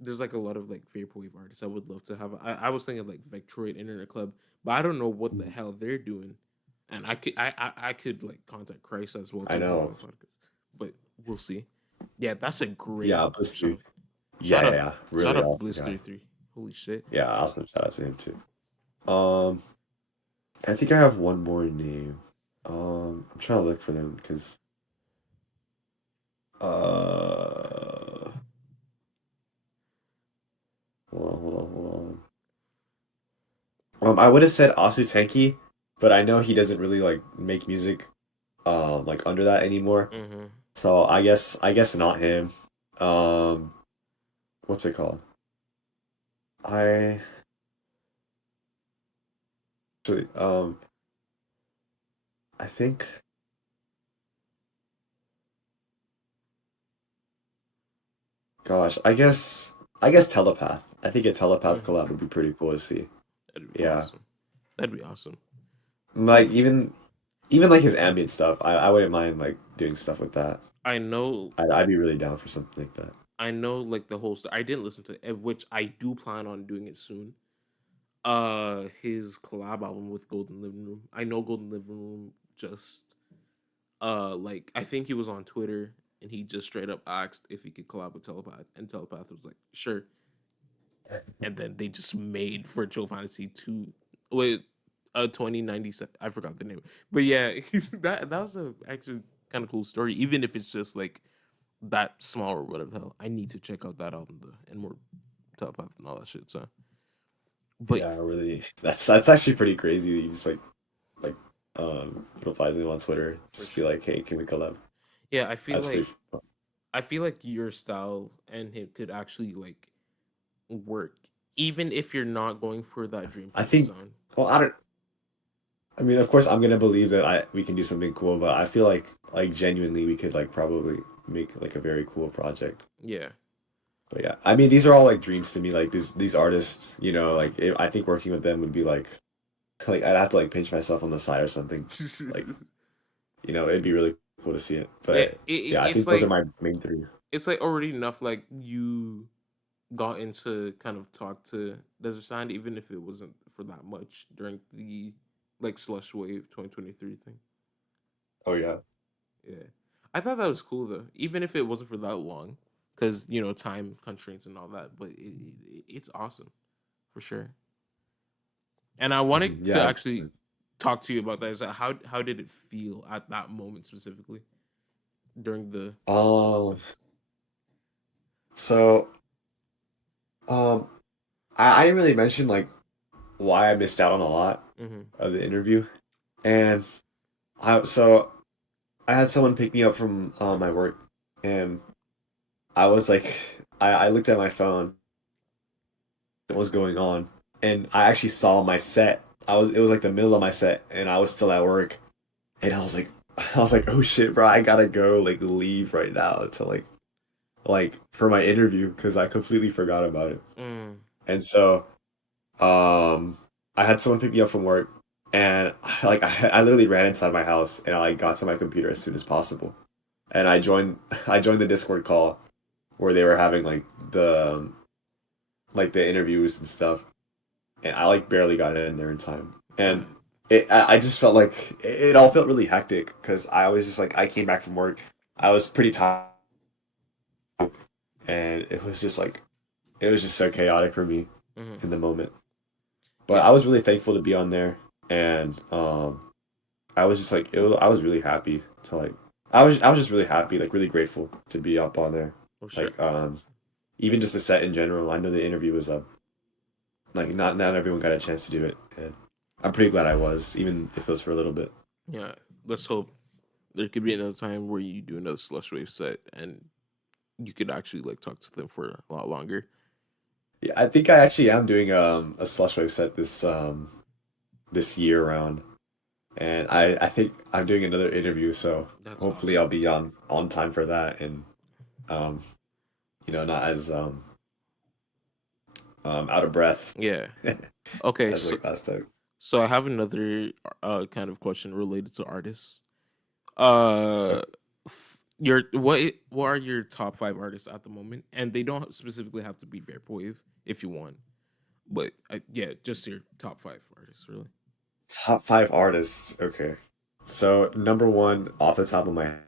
there's like a lot of like vaporwave artists I would love to have. I was thinking like Victroid Internet Club, but I don't know what the hell they're doing, and I could like contact Christ as well I to have him on know. the podcast, but we'll see. Yeah, that's a great Yeah, Bliss 3. shout. Yeah, yeah, yeah. Shout Really out awesome Bliss guy. 33. Holy shit. Yeah, awesome. Shout out to him too. Um, I think I have one more name. I'm trying to look for them because uh, hold on. I would have said Asu Tenki, but I know he doesn't really like make music like under that anymore. Mm-hmm. So I guess not him. Um, what's it called? I actually I think gosh, I guess Telepath. I think a Telepath Mm-hmm. collab would be pretty cool to see. That'd be Yeah. awesome. That'd be awesome. Like If even like his ambient stuff, I wouldn't mind like doing stuff with that. I know I'd be really down for something like that. I know like the whole story. I didn't listen to it, which I do plan on doing it soon. His collab album with Golden Living Room. I know Golden Living Room just like I think he was on Twitter and he just straight up asked if he could collab with Telepath, and Telepath was like, sure. And then they just made Virtual Fantasy 2 with 2097. I forgot the name. But yeah, that was a actually kind of cool story, even if it's just like that small or whatever the hell. I need to check out that album though, and more Telepath and all that shit. So But Yeah, really. That's actually pretty crazy. You just like reply to them on Twitter, for just be sure. like, "Hey, can we collab?" Yeah, That's pretty fun. I feel like your style and him could actually like work, even if you're not going for that dream I punk think. sound. Well, I don't. I mean, of course, I'm gonna believe that I we can do something cool, but I feel like genuinely we could like probably make like a very cool project. Yeah. But yeah, I mean, these are all like dreams to me. Like these artists, you know, like I think working with them would be like I'd have to like pinch myself on the side or something. Like you know, it'd be really cool to see it. Yeah, But yeah, I think those are my main three. it's like already enough like you got into kind of talk to Desert Sign, even if it wasn't for that much during the like Slush Wave 2023 thing. Oh yeah. Yeah. I thought that was cool though, even if it wasn't for that long, because you know time constraints and all that. But it's awesome for sure. And I wanted to Yeah. actually talk to you about that. Is that how did it feel at that moment specifically during the Um. process? So um, I didn't really mention like why I missed out on a lot Mm-hmm. of the interview, and so I had someone pick me up from my work, and I was like, I looked at my phone, what was going on, and I actually saw my set. It was like the middle of my set, and I was still at work, and I was like, oh shit, bro, I gotta go, like, leave right now to like for my interview because I completely forgot about it. Mm. And so, I had someone pick me up from work, and I literally ran inside my house, and I like got to my computer as soon as possible, and I joined the Discord call where they were having like the interviews and stuff, and I like barely got in there in time. And Right. I just felt like it all felt really hectic because I was just like I came back from work, I was pretty tired, and it was just like it was just so chaotic for me Mm-hmm. in the moment. But Yeah. I was really thankful to be on there, and I was just like I was really happy to like I was just really happy, like really grateful to be up on there. For sure. Like even just the set in general. I know the interview was up. Like not everyone got a chance to do it, and I'm pretty glad I was, even if it was for a little bit. Yeah. Let's hope there could be another time where you do another Slush Wave set and you could actually like talk to them for a lot longer. Yeah, I think I actually am doing a slush wave set this year round, and I think I'm doing another interview, so That's hopefully I'll awesome. be on time for that, and um you know not as out of breath Yeah. Okay. as like last time. So I have another kind of question related to artists. Okay. Your what are your top 5 artists at the moment? And they don't specifically have to be vaporwave if you want, but yeah, just your top 5 artists, really. Top five artists. Okay. So number one off the top of my head,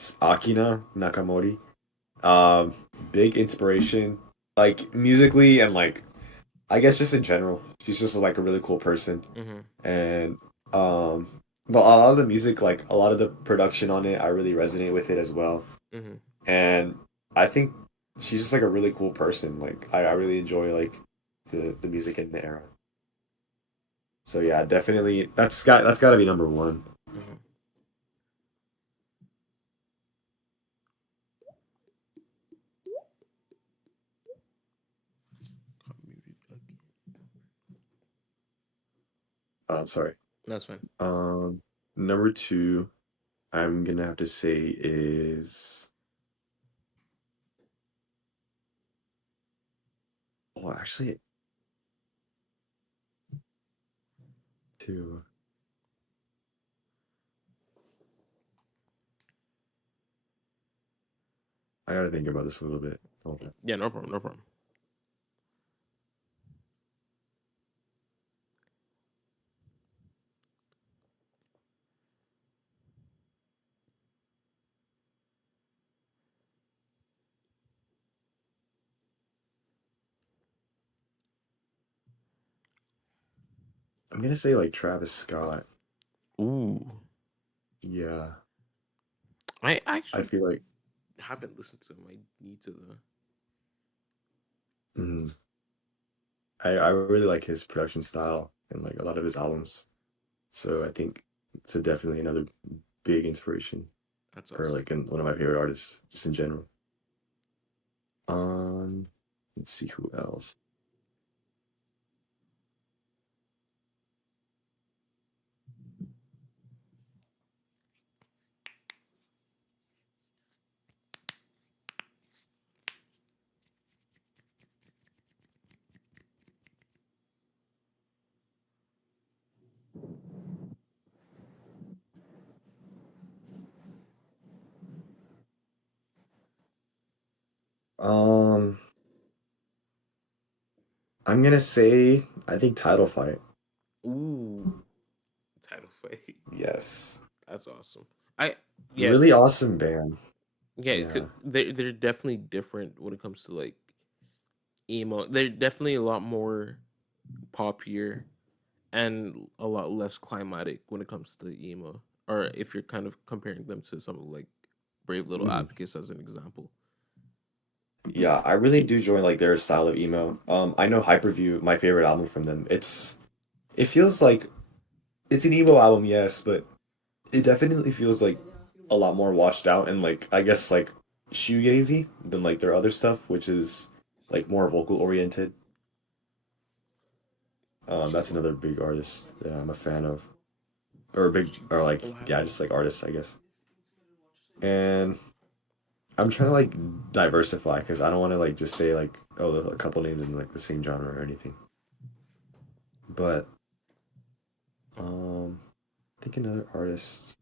is Akina Nakamori. Um, big inspiration, like musically and like I guess just in general. She's just like a really cool person, Mm-hmm. and but a lot of the music, like a lot of the production on it, I really resonate with it as well. Mm-hmm. And I think she's just like a really cool person. Like I really enjoy like the music in the era. So yeah, definitely that's got to be number one. Mm-hmm. I'm sorry. That's fine. Um, number two, I'm gonna have to say is oh actually two. I gotta think about this a little bit. Hold on. Yeah, no problem, no problem. I'm gonna say like Travis Scott. Ooh, Yeah, I I actually feel like haven't listened to him. I need to though. mm, I really like his production style and like a lot of his albums. So I think it's definitely another big inspiration That's or awesome. like one of my favorite artists just in general. Um, let's see who else. Um, I'm gonna say I think Title Fight. Ooh, title fight. Yes. That's awesome. I yeah Really awesome band. yeah. Yeah. They're definitely different when it comes to like emo. They're definitely a lot more poppier and a lot less climatic when it comes to emo. Or if you're kind of comparing them to something like Brave Little Mhm. Advocates as an example. Yeah, I really do join like their style of emo. I know Hyperview, my favorite album from them. It feels like it's an emo album, yes, but it definitely feels like a lot more washed out and like I guess like shoegazy than like their other stuff, which is like more vocal oriented. That's another big artist that I'm a fan of, or a big or like yeah, just like artists, I guess. And I'm trying to like diversify because I don't want to like just say like oh a couple names in like the same genre or anything. But I think another artist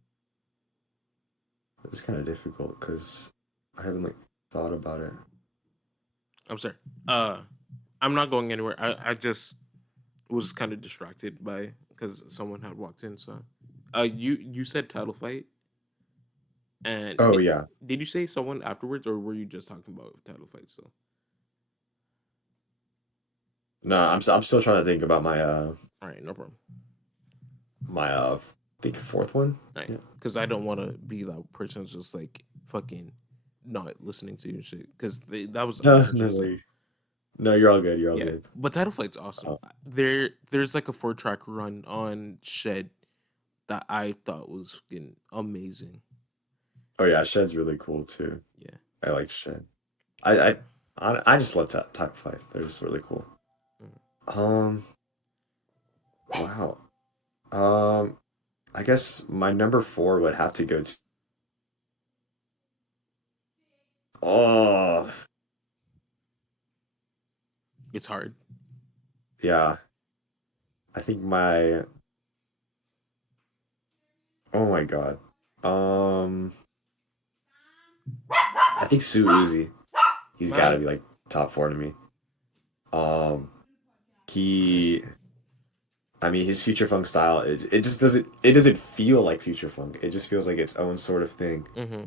is kind of difficult because I haven't like thought about it. I'm sorry. Uh, I'm not going anywhere. I just was kind of distracted by because someone had walked in. So, you said title fight, and Oh yeah, did you say someone afterwards, or were you just talking about title fight still? no, I'm still trying to think about All right, no problem. my I think fourth one. All right, Yeah. because I don't want to be that person who's just like fucking not listening to your shit because that was No, no, no, unintentional. no, you're all good. You're all Yeah, good. but title fight's awesome. Uh, There's like a 4 track run on Shed that I thought was fucking amazing. oh yeah, Shed's really cool too. Yeah. I like Shed. I I I just love Type 5. They're just really cool. Mm. Um, wow. Um, I guess my number four would have to go to. Oh, It's hard. yeah. I think my. Oh my God. Um, I think Sue Uzi. He's got to Man. be like top four to me. Um, All right. he. I mean, his future funk style. It just doesn't feel like future funk. It just feels like its own sort of thing. Mm-hmm.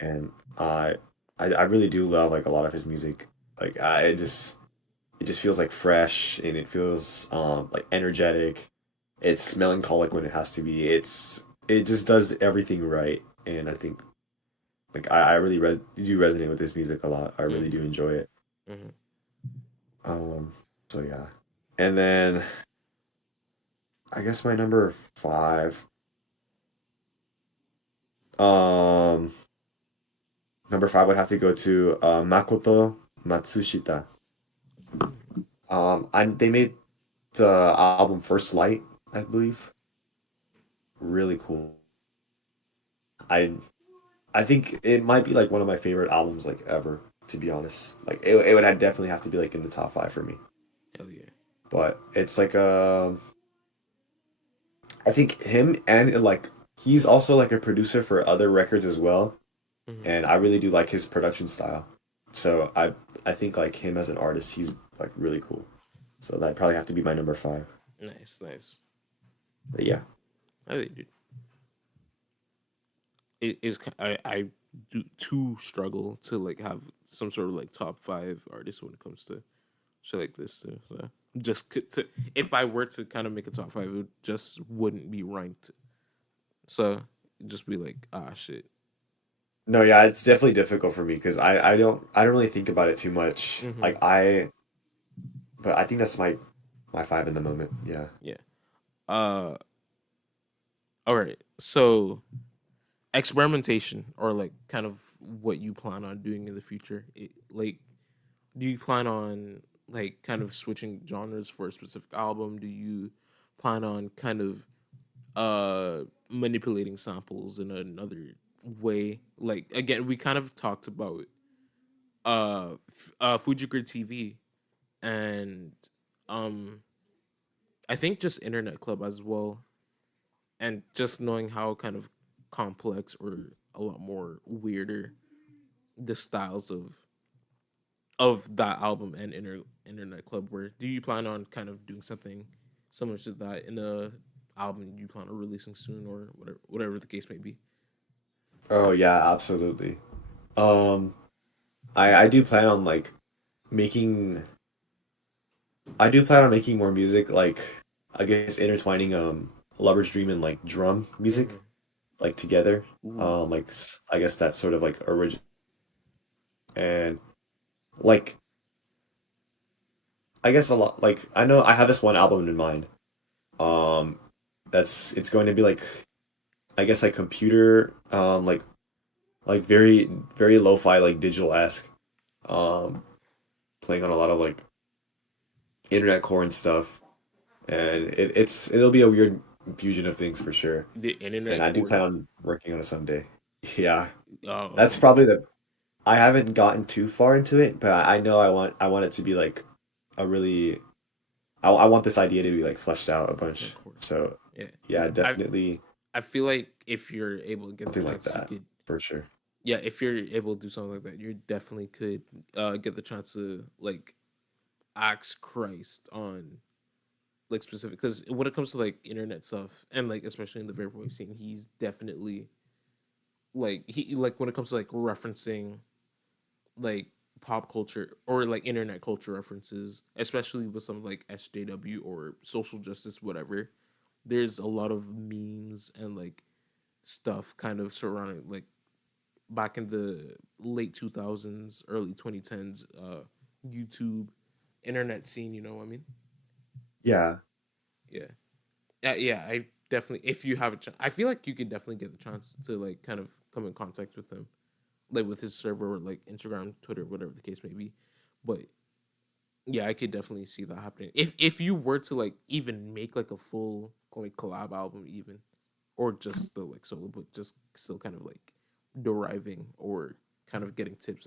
And I really do love like a lot of his music. Like I it just feels like fresh and it feels like energetic. It's melancholic when it has to be. It just does everything right. And I think like I really do resonate with his music a lot. I really do Mm-hmm. enjoy it. Mm-hmm. Um so yeah. And then I guess my number five. Um Number five would have to go to Makoto Matsushita. They made the album First Light, I believe. Really cool. I I think it might be like one of my favorite albums like ever, to be honest. Like it would have definitely have to be like in the top five for me. Hell yeah. But it's like I think him and like he's also like a producer for other records as well, Mm-hmm. and I really do like his production style. So I think like him as an artist, he's like really cool. So that'd probably have to be my number five. Nice, nice. But yeah. I think, dude, it is. I do too struggle to like have some sort of like top 5 artists when it comes to shit like this too. So just to if I were to kind of make a top 5, it would just wouldn't be ranked. So just be like, ah, shit. No, yeah, it's definitely difficult for me because I don't really think about it too much. Mm-hmm. Like but I think that's my my five in the moment. Yeah. Yeah. Uh, all right. So experimentation, or like kind of what you plan on doing in the future. Like, do you plan on like kind of switching genres for a specific album? Do you plan on kind of manipulating samples in another way? Like again, we kind of talked about Fujikura TV, and um I think just Internet Club as well, and just knowing how kind of complex or a lot more weirder the styles of that album and Internet Club were. Do you plan on kind of doing something similar to that in a album you plan on releasing soon, or whatever the case may be? Oh yeah, absolutely. Um, I do plan on like making I do plan on making more music, like I guess intertwining Lover's Dream and like drum music Mm-hmm. like together. Ooh. I guess that's sort of like original and like I guess a lot like I know I have this one album in mind. Um, it's going to be like I guess like computer like very lo-fi like digital-esque um playing on a lot of like internet core and stuff and it'll be a weird fusion of things for sure. The And Internet I do Core. plan on working on it someday. Yeah, Oh, that's okay. probably the. I haven't gotten too far into it, but I know I want it to be like a really. I want this idea to be like fleshed out a Of bunch. course. So Yeah. yeah, I definitely I feel like if you're able to get the something like chance, you that could. for sure. Yeah, if you're able to do something like that, you definitely could get the chance to like ask Christ on like specific, because when it comes to like internet stuff and like especially in the vaporwave scene, he's definitely like he like when it comes to like referencing like pop culture or like internet culture references, especially with some like SJW or social justice, whatever. There's a lot of memes and like stuff kind of surrounding like back in the late 2000s, early 2010s, YouTube internet scene. You know what I mean? Yeah, Yeah. Yeah, I definitely. If you have a chance, I feel like you could definitely get the chance to like kind of come in contact with him, like with his server or like Instagram, Twitter, whatever the case may be. But yeah, I could definitely see that happening. If you were to like even make like a full like collab album, even, or just the like solo, but just still kind of like deriving or kind of getting tips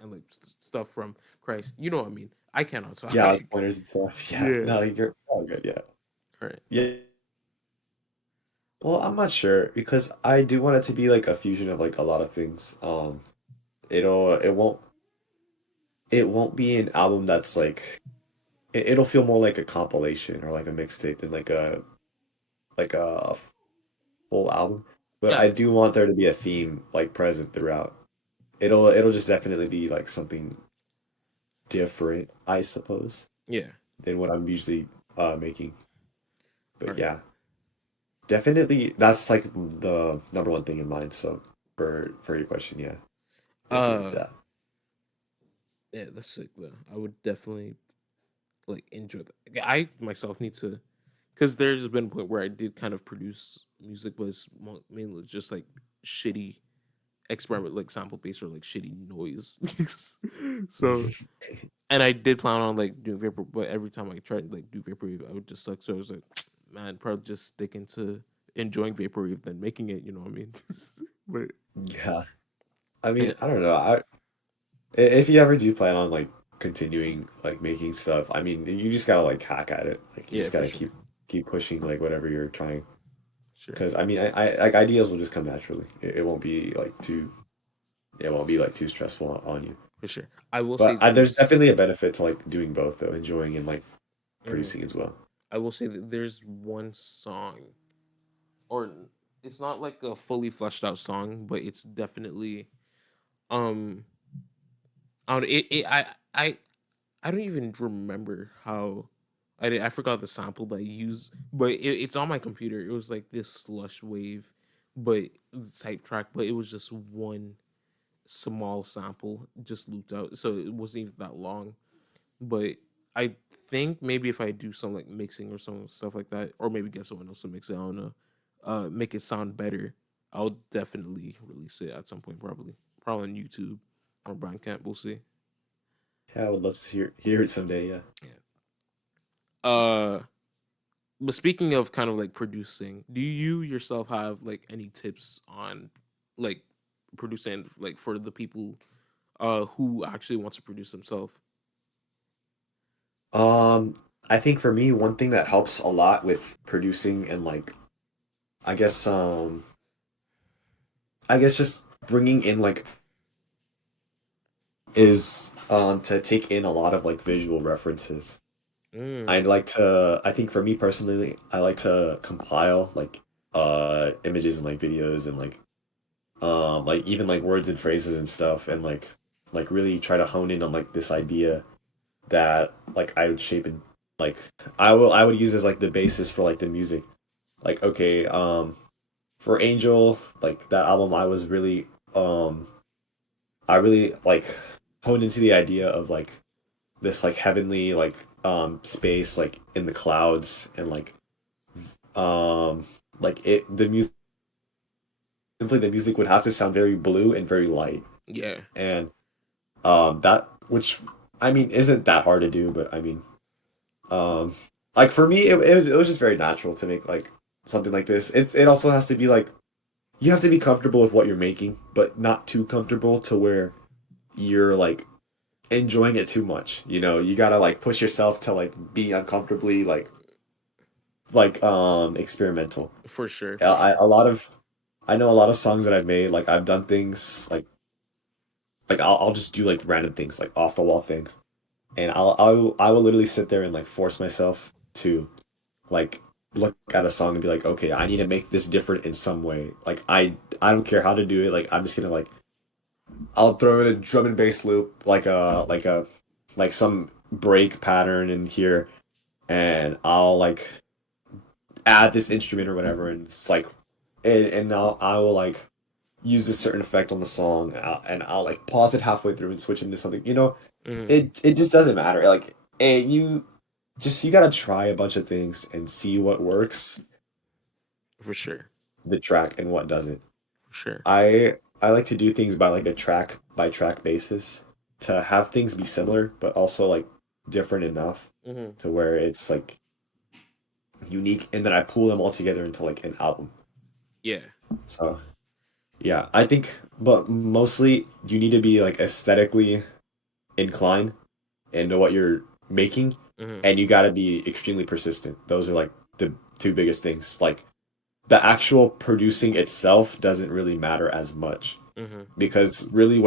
and like stuff from Christ. You know what I mean? I cannot talk. yeah, pointers and stuff. Yeah, Yeah. no, you're all good. Yeah, All right. yeah. Well, I'm not sure because I do want it to be like a fusion of like a lot of things. It won't be an album that's like it'll feel more like a compilation or like a mixtape than like a full album. But Yeah. I do want there to be a theme like present throughout. It'll just definitely be like something different, I suppose, Yeah. than what I'm usually making. All But right. yeah, definitely that's like the number one thing in mind. So for your question, yeah, definitely Uh, that. yeah, that's sick though. I would definitely like enjoy that. Yeah, I myself need to, because there's been a point where I did kind of produce music, but it's mainly just like shitty experiment, like sample based or like shitty noise. So, and I did plan on like doing vapor, but every time I tried to like do vaporwave, I would just suck. So I was like, man, probably just sticking to enjoying vaporwave than making it. You know what I mean? But Yeah, I yeah, mean, I don't know. If you ever do plan on like continuing like making stuff, I mean, you just gotta like hack at it. Like you yeah, just for gotta sure, keep pushing like whatever you're trying. sure, Because I mean, I like ideas will just come naturally. It won't be like too stressful on you. for sure. I will say But there's this. definitely a benefit to like doing both though, enjoying and like Mhm. producing as well. I will say that there's one song, or it's not like a fully fleshed out song, but it's definitely um. I don't, I I don't even remember how I forgot the sample that I used, but it's on my computer. It was like this slush wave, but type track, but it was just one small sample just looped out, so it wasn't even that long. But I think maybe if I do some like mixing or some stuff like that, or maybe get someone else to mix it, I don't know, make it sound better, I'll definitely release it at some point, probably on YouTube or Bandcamp. We'll see. Yeah, I would love to hear it someday. Yeah. Yeah. Uh, but speaking of kind of like producing, do you yourself have like any tips on like producing like for the people who actually want to produce themselves? Um, I think for me, one thing that helps a lot with producing and like, I guess, I guess just bringing in like is to take in a lot of like visual references. Mm, I think for me personally, I like to compile like images and like videos and like even like words and phrases and stuff and like really try to hone in on like this idea that like I would shape and like I would use as like the basis for like the music. Like okay, for Angel, like that album um I really like honed into the idea of like this like heavenly space like in the clouds and um like it the music simply the music would have to sound very blue and very light yeah, and that which I mean isn't that hard to do but I mean um like for me it was just very natural to make like something like this it also has to be like you have to be comfortable with what you're making but not too comfortable to where you're like enjoying it too much, you know, you gotta like push yourself to like be uncomfortably experimental. for sure, for I sure. a lot of I know a lot of songs that I've made. Like I've done things like I'll just do like random things like off the wall things, and I will literally sit there and like force myself to like look at a song and be like, okay, I need to make this different in some way. Like I don't care how to do it. Like I'm just gonna like I'll throw in a drum and bass loop like some break pattern in here, and I'll like add this instrument or whatever, and it's like and I will like use a certain effect on the song, and I'll like pause it halfway through and switch into something. You know, Hmm. it just doesn't matter. Like, you gotta try a bunch of things and see what works, For sure, the track, and what doesn't. for sure. I like to do things by like a track by track basis to have things be similar, but also like different enough Hmm. to where it's like unique, and then I pull them all together into like an album. Yeah. So yeah, I think, but mostly you need to be like aesthetically inclined into what you're making, Hmm. and you got to be extremely persistent. Those are like the two biggest things. Like the actual producing itself doesn't really matter as much Hmm. because really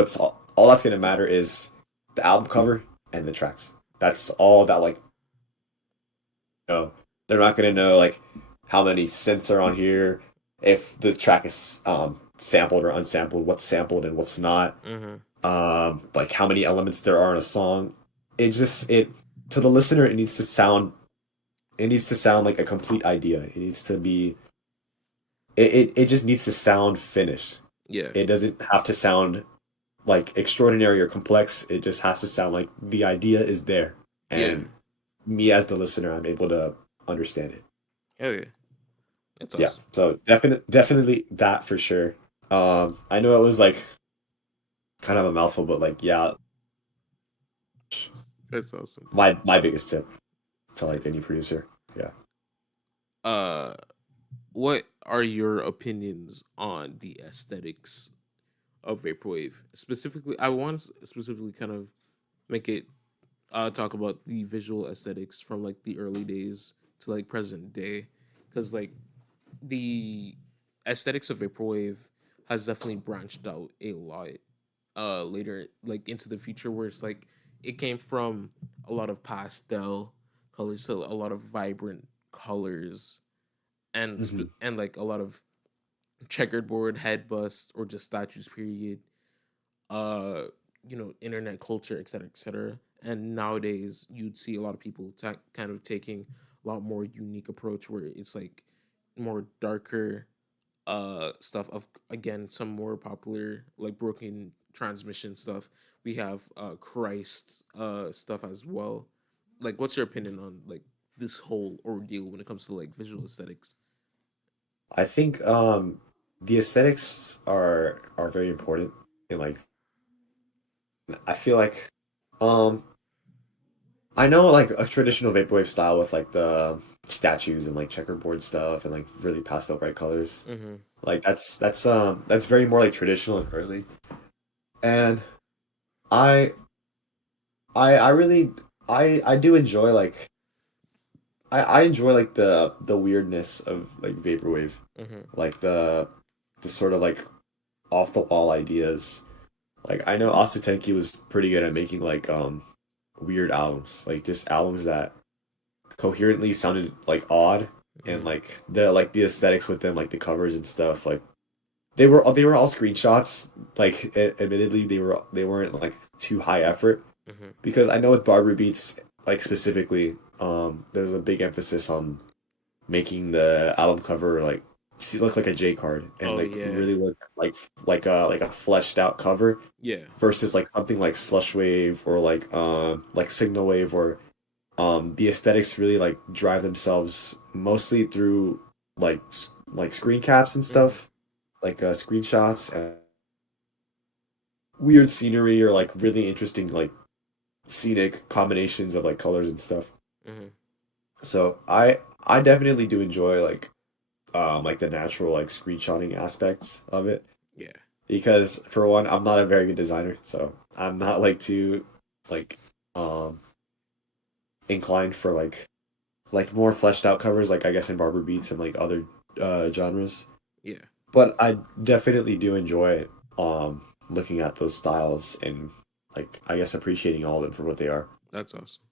all that's going to matter is the album cover and the tracks. That's all that like know. They're not going to know like how many synths are on here, if the track is sampled or unsampled, what's sampled and what's not, Hmm. like how many elements there are in a song. It to the listener it needs to sound like a complete idea. It needs to be it just needs to sound finished. Yeah. It doesn't have to sound like extraordinary or complex. It just has to sound like the idea is there. Yeah. And me as the listener, I'm able to understand it. Hell yeah. That's Yeah. awesome. So definitely that for sure. I know it was like kind of a mouthful, but like yeah, That's awesome. my biggest tip to like any producer. Yeah. Uh, what are your opinions on the aesthetics of vaporwave? Specifically, I want to specifically kind of make it talk about the visual aesthetics from like the early days to like present day, because like the aesthetics of vaporwave has definitely branched out a lot later like into the future, where it's like it came from a lot of pastel colors to a lot of vibrant colors and Hmm. and like a lot of checkered board head busts or just statues period, uh internet culture, etc., and nowadays you'd see a lot of people kind of taking a lot more unique approach where it's like more darker stuff of, again, some more popular like broken transmission stuff. We have Christ stuff as well, like what's your opinion on like this whole ordeal when it comes to like visual aesthetics? I think the aesthetics are very important, and like I feel like um I know like a traditional vaporwave style with like the statues and like checkerboard stuff and like really pastel bright colors. Mm-hmm. Like that's very more like traditional and early. And I I really I do enjoy like I enjoy like the weirdness of like vaporwave. Mm-hmm. Like the sort of like off the wall ideas. Like I know Asutenki was pretty good at making like weird albums, like just albums that coherently sounded like odd, and Mm-hmm. like the aesthetics with them, like the covers and stuff, like they were all screenshots. Like admittedly, they weren't like too high effort Mm-hmm. because I know with Barbara Beats like specifically, there's a big emphasis on making the album cover like look like a J card and Oh like yeah. really look like a fleshed out cover Yeah. versus like something like Slush Wave or like Signal Wave or the aesthetics really like drive themselves mostly through like screen caps and Mm-hmm. stuff, like screenshots and weird scenery or like really interesting like scenic combinations of like colors and stuff. Mm-hmm. So I definitely do enjoy like the natural like screenshotting aspects of it Yeah. because for one I'm not a very good designer, so I'm not like too like um inclined for like more fleshed out covers, like I guess in Barber Beats and like other genres. Yeah. But I definitely do enjoy looking at those styles and like I guess appreciating all of them for what they are. That's awesome.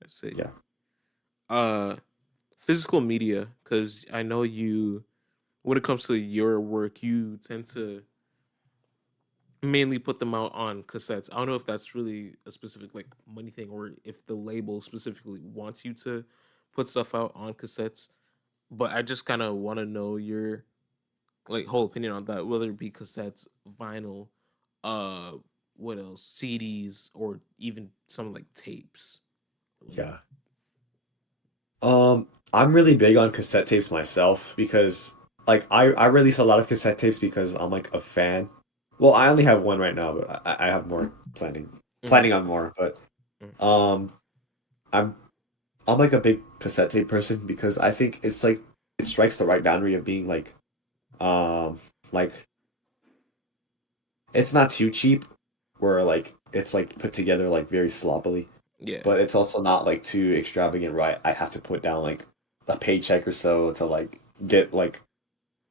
Let's see. Yeah. Uh, physical media, because I know you. When it comes to your work, you tend to mainly put them out on cassettes. I don't know if that's really a specific like money thing or if the label specifically wants you to put stuff out on cassettes. But I just kind of want to know your like whole opinion on that, whether it be cassettes, vinyl, uh, what else, CDs, or even some like tapes. Like, Yeah. I'm really big on cassette tapes myself because like I release a lot of cassette tapes because I'm like a fan. Well, I only have one right now, but I have more mhm, planning on more. But mhm. um, I'm I'm like a big cassette tape person because I think it's like it strikes the right boundary of being um like it's not too cheap where like it's like put together like very sloppily, Yeah, but it's also not like too extravagant, right? I have to put down like a paycheck or so to like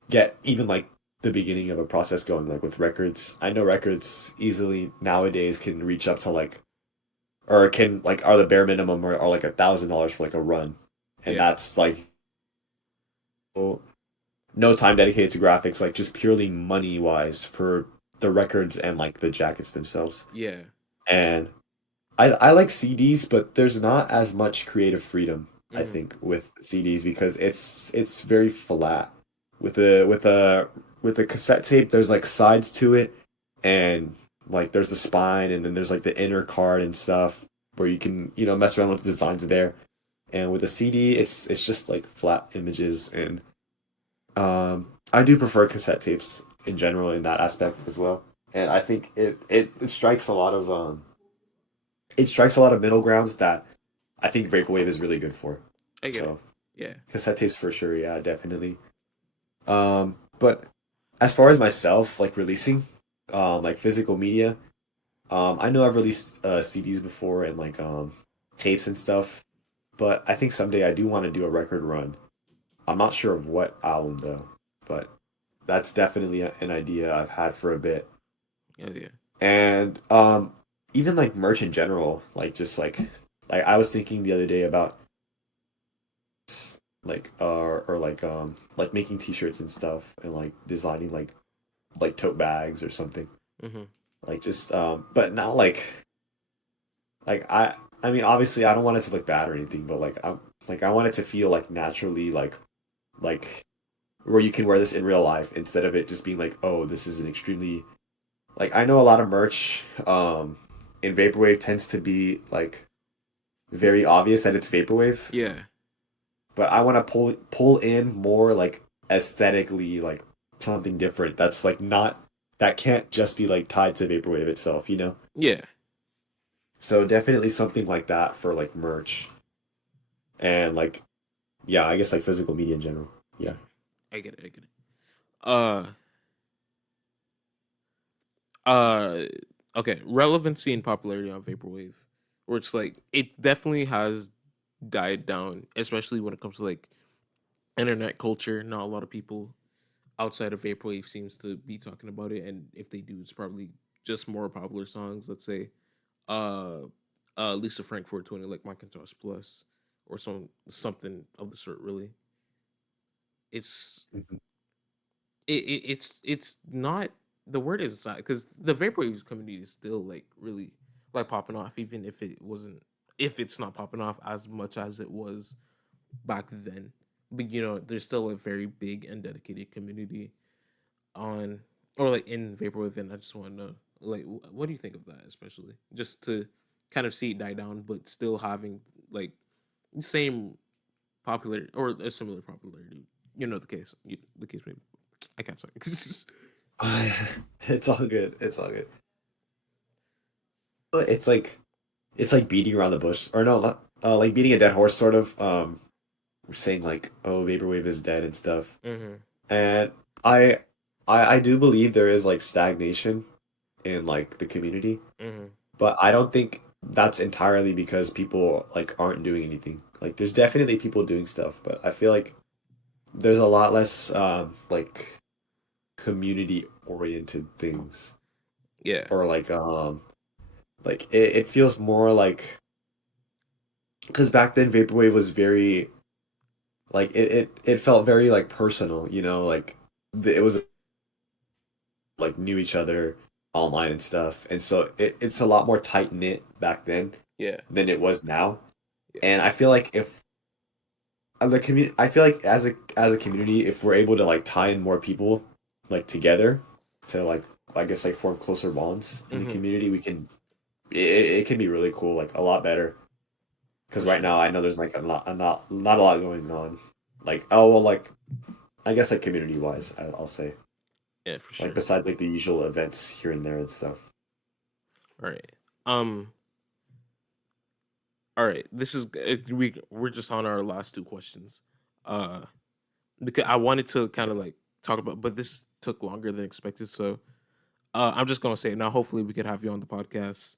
get even like the beginning of a process going, like with records. I know records easily nowadays can reach up to like or can like are the bare minimum or are like $1,000 for like a run. And yeah, that's like no time dedicated to graphics, like just purely money wise for the records and like the jackets themselves. yeah, And I like CDs, but there's not as much creative freedom, I hmm, think, with CDs because it's very flat. With a cassette tape, there's like sides to it, and like there's the spine, and then there's like the inner card and stuff where you can mess around with the designs there. And with a CD, it's just like flat images, and I do prefer cassette tapes in general in that aspect as well. And I think it strikes a lot of middle grounds that I think vaporwave is really good for. I get it. So Yeah, cassette tapes for sure, yeah, definitely. But as far as myself, like releasing, like physical media, I know I've released CDs before and like tapes and stuff, but I think someday I do want to do a record run. I'm not sure of what album though, but that's definitely an idea I've had for a bit. yeah, yeah, And even like merch in general, like just like I was thinking the other day about or like making t-shirts and stuff and like designing like tote bags or something. hmm, Like just but not like I mean obviously I don't want it to look bad or anything, but I want it to feel like naturally like where you can wear this in real life instead of it just being like, oh, this is an extremely like I know a lot of merch in vaporwave tends to be like very obvious that it's vaporwave, Yeah. but I want to pull in more like aesthetically like something different that's like not that can't just be like tied to vaporwave itself, you know? Yeah. So definitely something like that for like merch and like yeah, I guess like physical media in general. Yeah. Mm. I get it. I get it. Uh uh okay, relevancy and popularity on vaporwave, where it's like it definitely has died down, especially when it comes to like internet culture. Not a lot of people outside of vaporwave seems to be talking about it, and if they do, it's probably just more popular songs. Let's say, uh, Lisa Frank 420, like Macintosh Plus, or something of the sort. Really, it's Mhm. it's not, the word is not, because the vaporwave community is still like really like popping off, even if it wasn't, if it's not popping off as much as it was back then. But there's still a very big and dedicated community on, or like in vaporwave, and I just want to know, like, what do you think of that, especially just to kind of see it die down, but still having like the same popularity or a similar popularity. The case. The case maybe. I can't say. It's all good. It's all good. But it's like beating around the bush or no, not, like beating a dead horse sort of saying like oh vaporwave is dead and stuff. Mm-hmm. And I I do believe there is like stagnation in like the community, Mm-hmm. but I don't think that's entirely because people like aren't doing anything. Like there's definitely people doing stuff, but I feel like there's a lot less like community oriented things Yeah. or like it feels more like because back then vaporwave was very like it felt very like personal, you know, like it was like knew each other online and stuff, and so it's a lot more tight knit back then Yeah. than it was now. Yeah. And I feel like if the community, I feel like as a community, if we're able to like tie in more people like together to like I guess like form closer bonds in the Mm-hmm. community, we can it can be really cool, like a lot better. Because For right sure. now I know there's like not a lot going on. Like oh well, like I guess like community wise, I'll say Yeah. For like sure. besides like the usual events here and there and stuff. All right. Um. All right. This is we're just on our last two questions. Uh, because I wanted to kind of like talk about, but this took longer than expected. So I'm just gonna say it now. Hopefully, we could have you on the podcast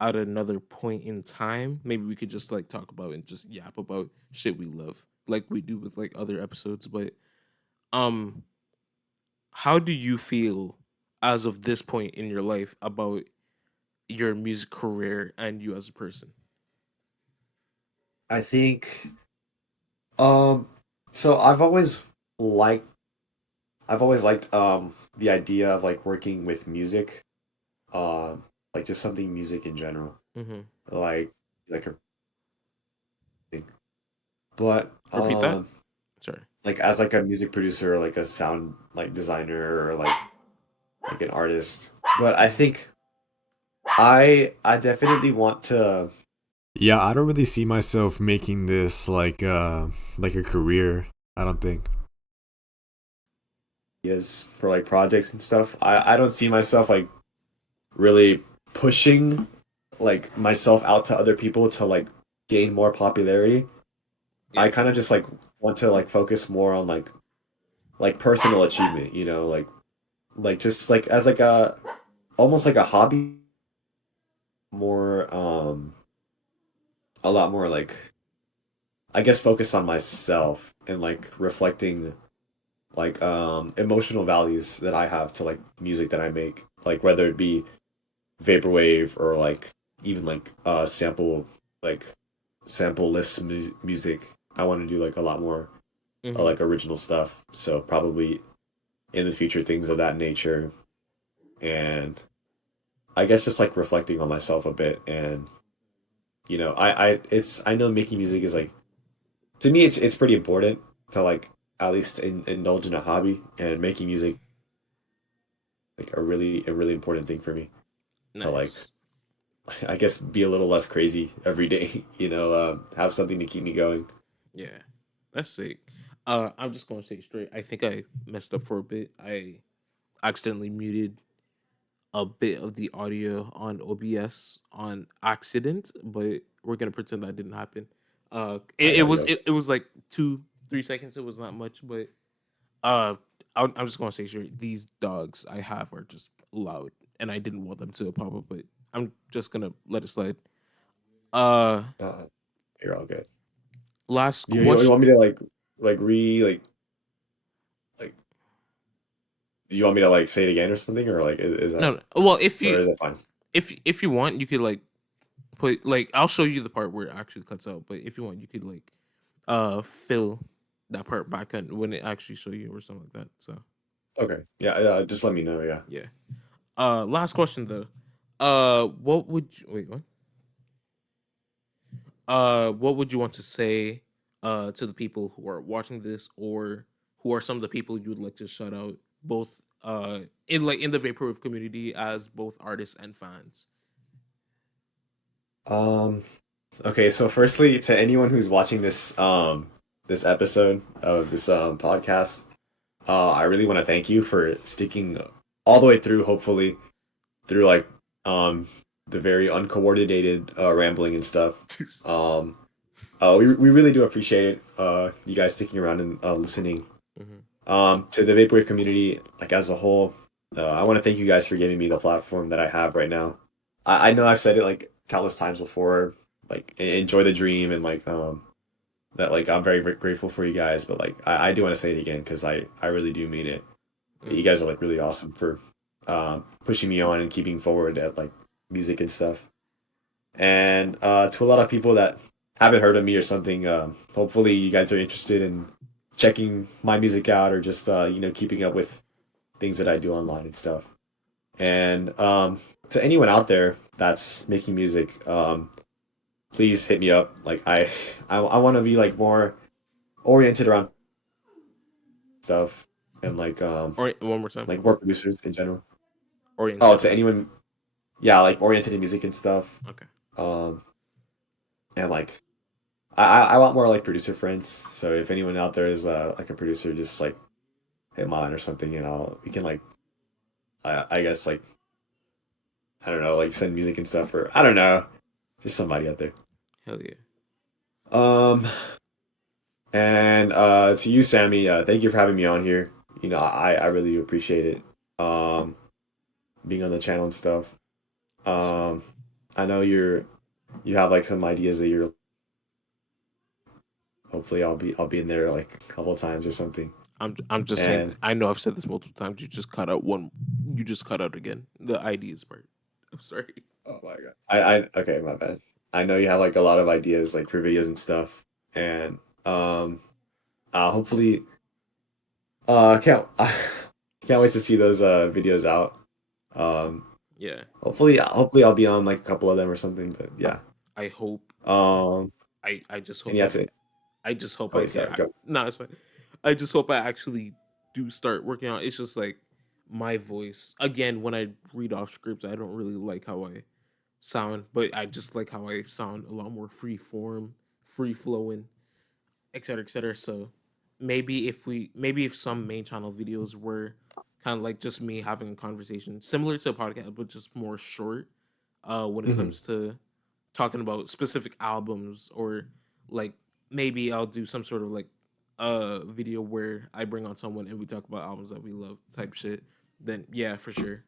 at another point in time. Maybe we could just like talk about and just yap about shit we love, like we do with like other episodes. But um, how do you feel as of this point in your life about your music career and you as a person? I think um so liked I've always liked the idea of like working with music, like just something music in general, Mm-hmm. like like a thing. But Repeat that. Sorry. like as like a music producer or like a sound like designer or like an artist. But I think I definitely want to. Yeah, I don't really see myself making this like a career. I don't think. Is for like projects and stuff. I don't see myself like really pushing like myself out to other people to like gain more popularity. I Yeah. kind of just like want to like focus more on like personal achievement, you know, like just like as like a almost like a hobby, more a lot more like I guess focus on myself and like reflecting like emotional values that I have to like music that I make, like whether it be vaporwave or like even like like sample list music. I want to do like a lot more Mm-hmm. like original stuff. So probably in the future things of that nature, and I guess just like reflecting on myself a bit. And you know I know making music is like to me it's pretty important to like at least indulge in a hobby, and making music like a really important thing for me to like Nice. I guess be a little less crazy every day. Have something to keep me going. Yeah, that's sick. I'm just gonna say straight. I think I messed up for a bit. I accidentally muted a bit of the audio on OBS on accident, but we're gonna pretend that didn't happen. I It got was you. it was like 2 3 seconds. It was not much, but uh, I'm just gonna say straight. These dogs I have are just loud, and I didn't want them to pop up, but I'm just gonna let it slide. Uh, Uh, you're all good. last You want me question. to like do you want me to like say it again or something, or like is No, that, no. Well, or is that fine? if you want, you could like put like I'll show you the part where it actually cuts out. But if you want, you could like fill that part back on when it actually show you or something like that. So Okay. Yeah, just let me know, yeah. yeah. Last question though. What would you, wait what? What would you want to say to the people who are watching this, or who are some of the people you would like to shout out, both in the vaporwave community as both artists and fans? Um, okay, so firstly, to anyone who's watching this episode of this podcast, I really want to thank you for sticking all the way through, hopefully, through like um the very uncoordinated rambling and stuff. Um, we really do appreciate it. You guys sticking around and listening. Hmm. To the vaporwave community, like as a whole, I want to thank you guys for giving me the platform that I have right now. I know I've said it like countless times before, like enjoy the dream, and like that like I'm very, very grateful for you guys, but like I do want to say it again because I really do mean it. You Hmm. guys are like really awesome for pushing me on and keeping forward at like music and stuff. And to a lot of people that haven't heard of me or something, hopefully you guys are interested in checking my music out, or just keeping up with things that I do online and stuff. And to anyone out there that's making music, please hit me up. Like I want to be like more oriented around stuff, and Or one more time. like more producers in general. Oh, Oriented to around. anyone, yeah, like oriented in music and stuff. Okay. Um, and like I want more like producer friends. So if anyone out there is like a producer, just like hit mine or something, and we can like I guess like I don't know, like send music and stuff, or I don't know, just somebody out there. Hell yeah. Um, and to you, Sammy, thank you for having me on here. I really do appreciate it. Um, being on the channel and stuff. Um, I know you have like some ideas that you're. Hopefully, I'll be in there like a couple of times or something. I'm just saying. And I know I've said this multiple times. You just cut out one. You just cut out again. The ideas part. I'm sorry. oh my god, I okay, my bad. I know you have like a lot of ideas like for videos and stuff, and hopefully, can't can't wait to see those videos out. Um, Yeah. hopefully I'll be on like a couple of them or something. But yeah. I hope. Um, I just and hope yeah, I just hope oh, I wait, get. sorry, go. No, it's fine. I just hope I actually do start working on. It's just like my voice again. When I read off scripts, I don't really like how I sound, but I just like how I sound a lot more free form, free flowing, etc., etc. So maybe if some main channel videos were kind of like just me having a conversation similar to a podcast, but just more short, when it Hmm. comes to talking about specific albums, or like maybe I'll do some sort of like video where I bring on someone and we talk about albums that we love type shit. Then yeah, for sure.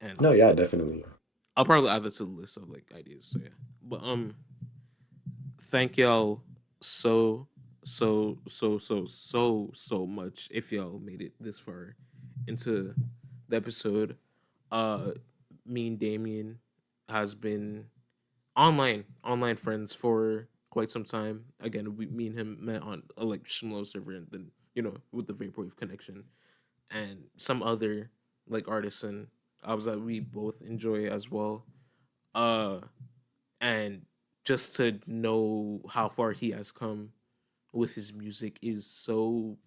And No, yeah, definitely. I'll probably add that to the list of like ideas. So yeah. But thank y'all so so much if y'all made it this far into the episode. Uh me and Damien has been online friends for quite some time. Again, me and him met on a like Shmlo server, and then with the Vaporwave connection and some other like artists and albums that we both enjoy as well. Uh, and just to know how far he has come with his music is so.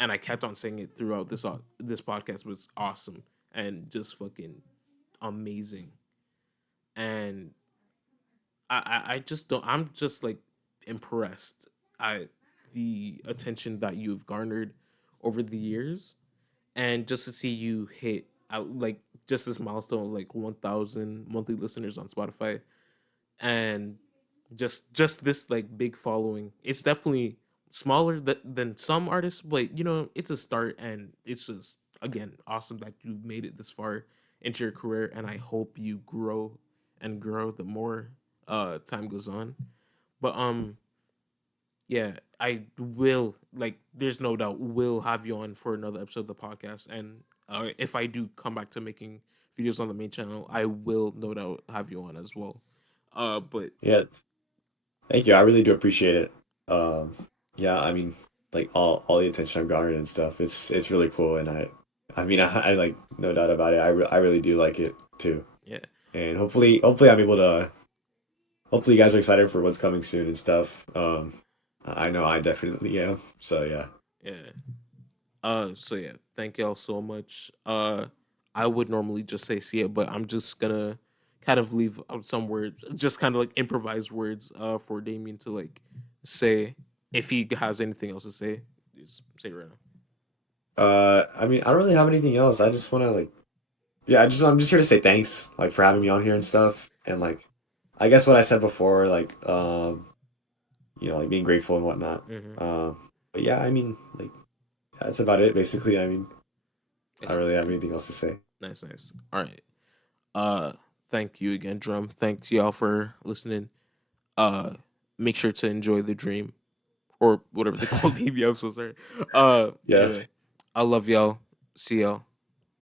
And I kept on saying it throughout this podcast, but it's awesome and just fucking amazing. and I just don't. I'm just like impressed at the attention that you've garnered over the years, and just to see you hit out like just this milestone of like 1,000 monthly listeners on Spotify, and just this like big following. It's definitely smaller than some artists, but it's a start, and it's just again awesome that you made it this far into your career, and I hope you grow and grow the more time goes on. But yeah, I will like there's no doubt will have you on for another episode of the podcast, and if I do come back to making videos on the main channel, I will no doubt have you on as well. But Yeah, thank you. I really do appreciate it. Yeah, I mean, like all the attention I've garnered and stuff. It's really cool, and I mean, I like no doubt about it. I really do like it too, yeah, and hopefully I'm able to. Hopefully, you guys are excited for what's coming soon and stuff. I know I definitely am. So yeah, yeah. So yeah, thank y'all so much. I would normally just say see it, but I'm just gonna kind of leave out some words, just kind of like improvise words, for Damien to like say if he has anything else to say. Just say it right now. I mean, I don't really have anything else. I just want to like, yeah, I'm just here to say thanks, like for having me on here and stuff, and like, I guess what I said before, like, like being grateful and whatnot. Mm-hmm. But yeah, I mean, like, that's about it, basically. I mean, I Nice, don't really have anything else to say. nice, nice. All right. Uh, thank you again, Drum. Thanks y'all for listening. Uh, make sure to enjoy the dream or whatever they call baby. I'm so sorry. Yeah. Anyway, I love y'all. See y'all.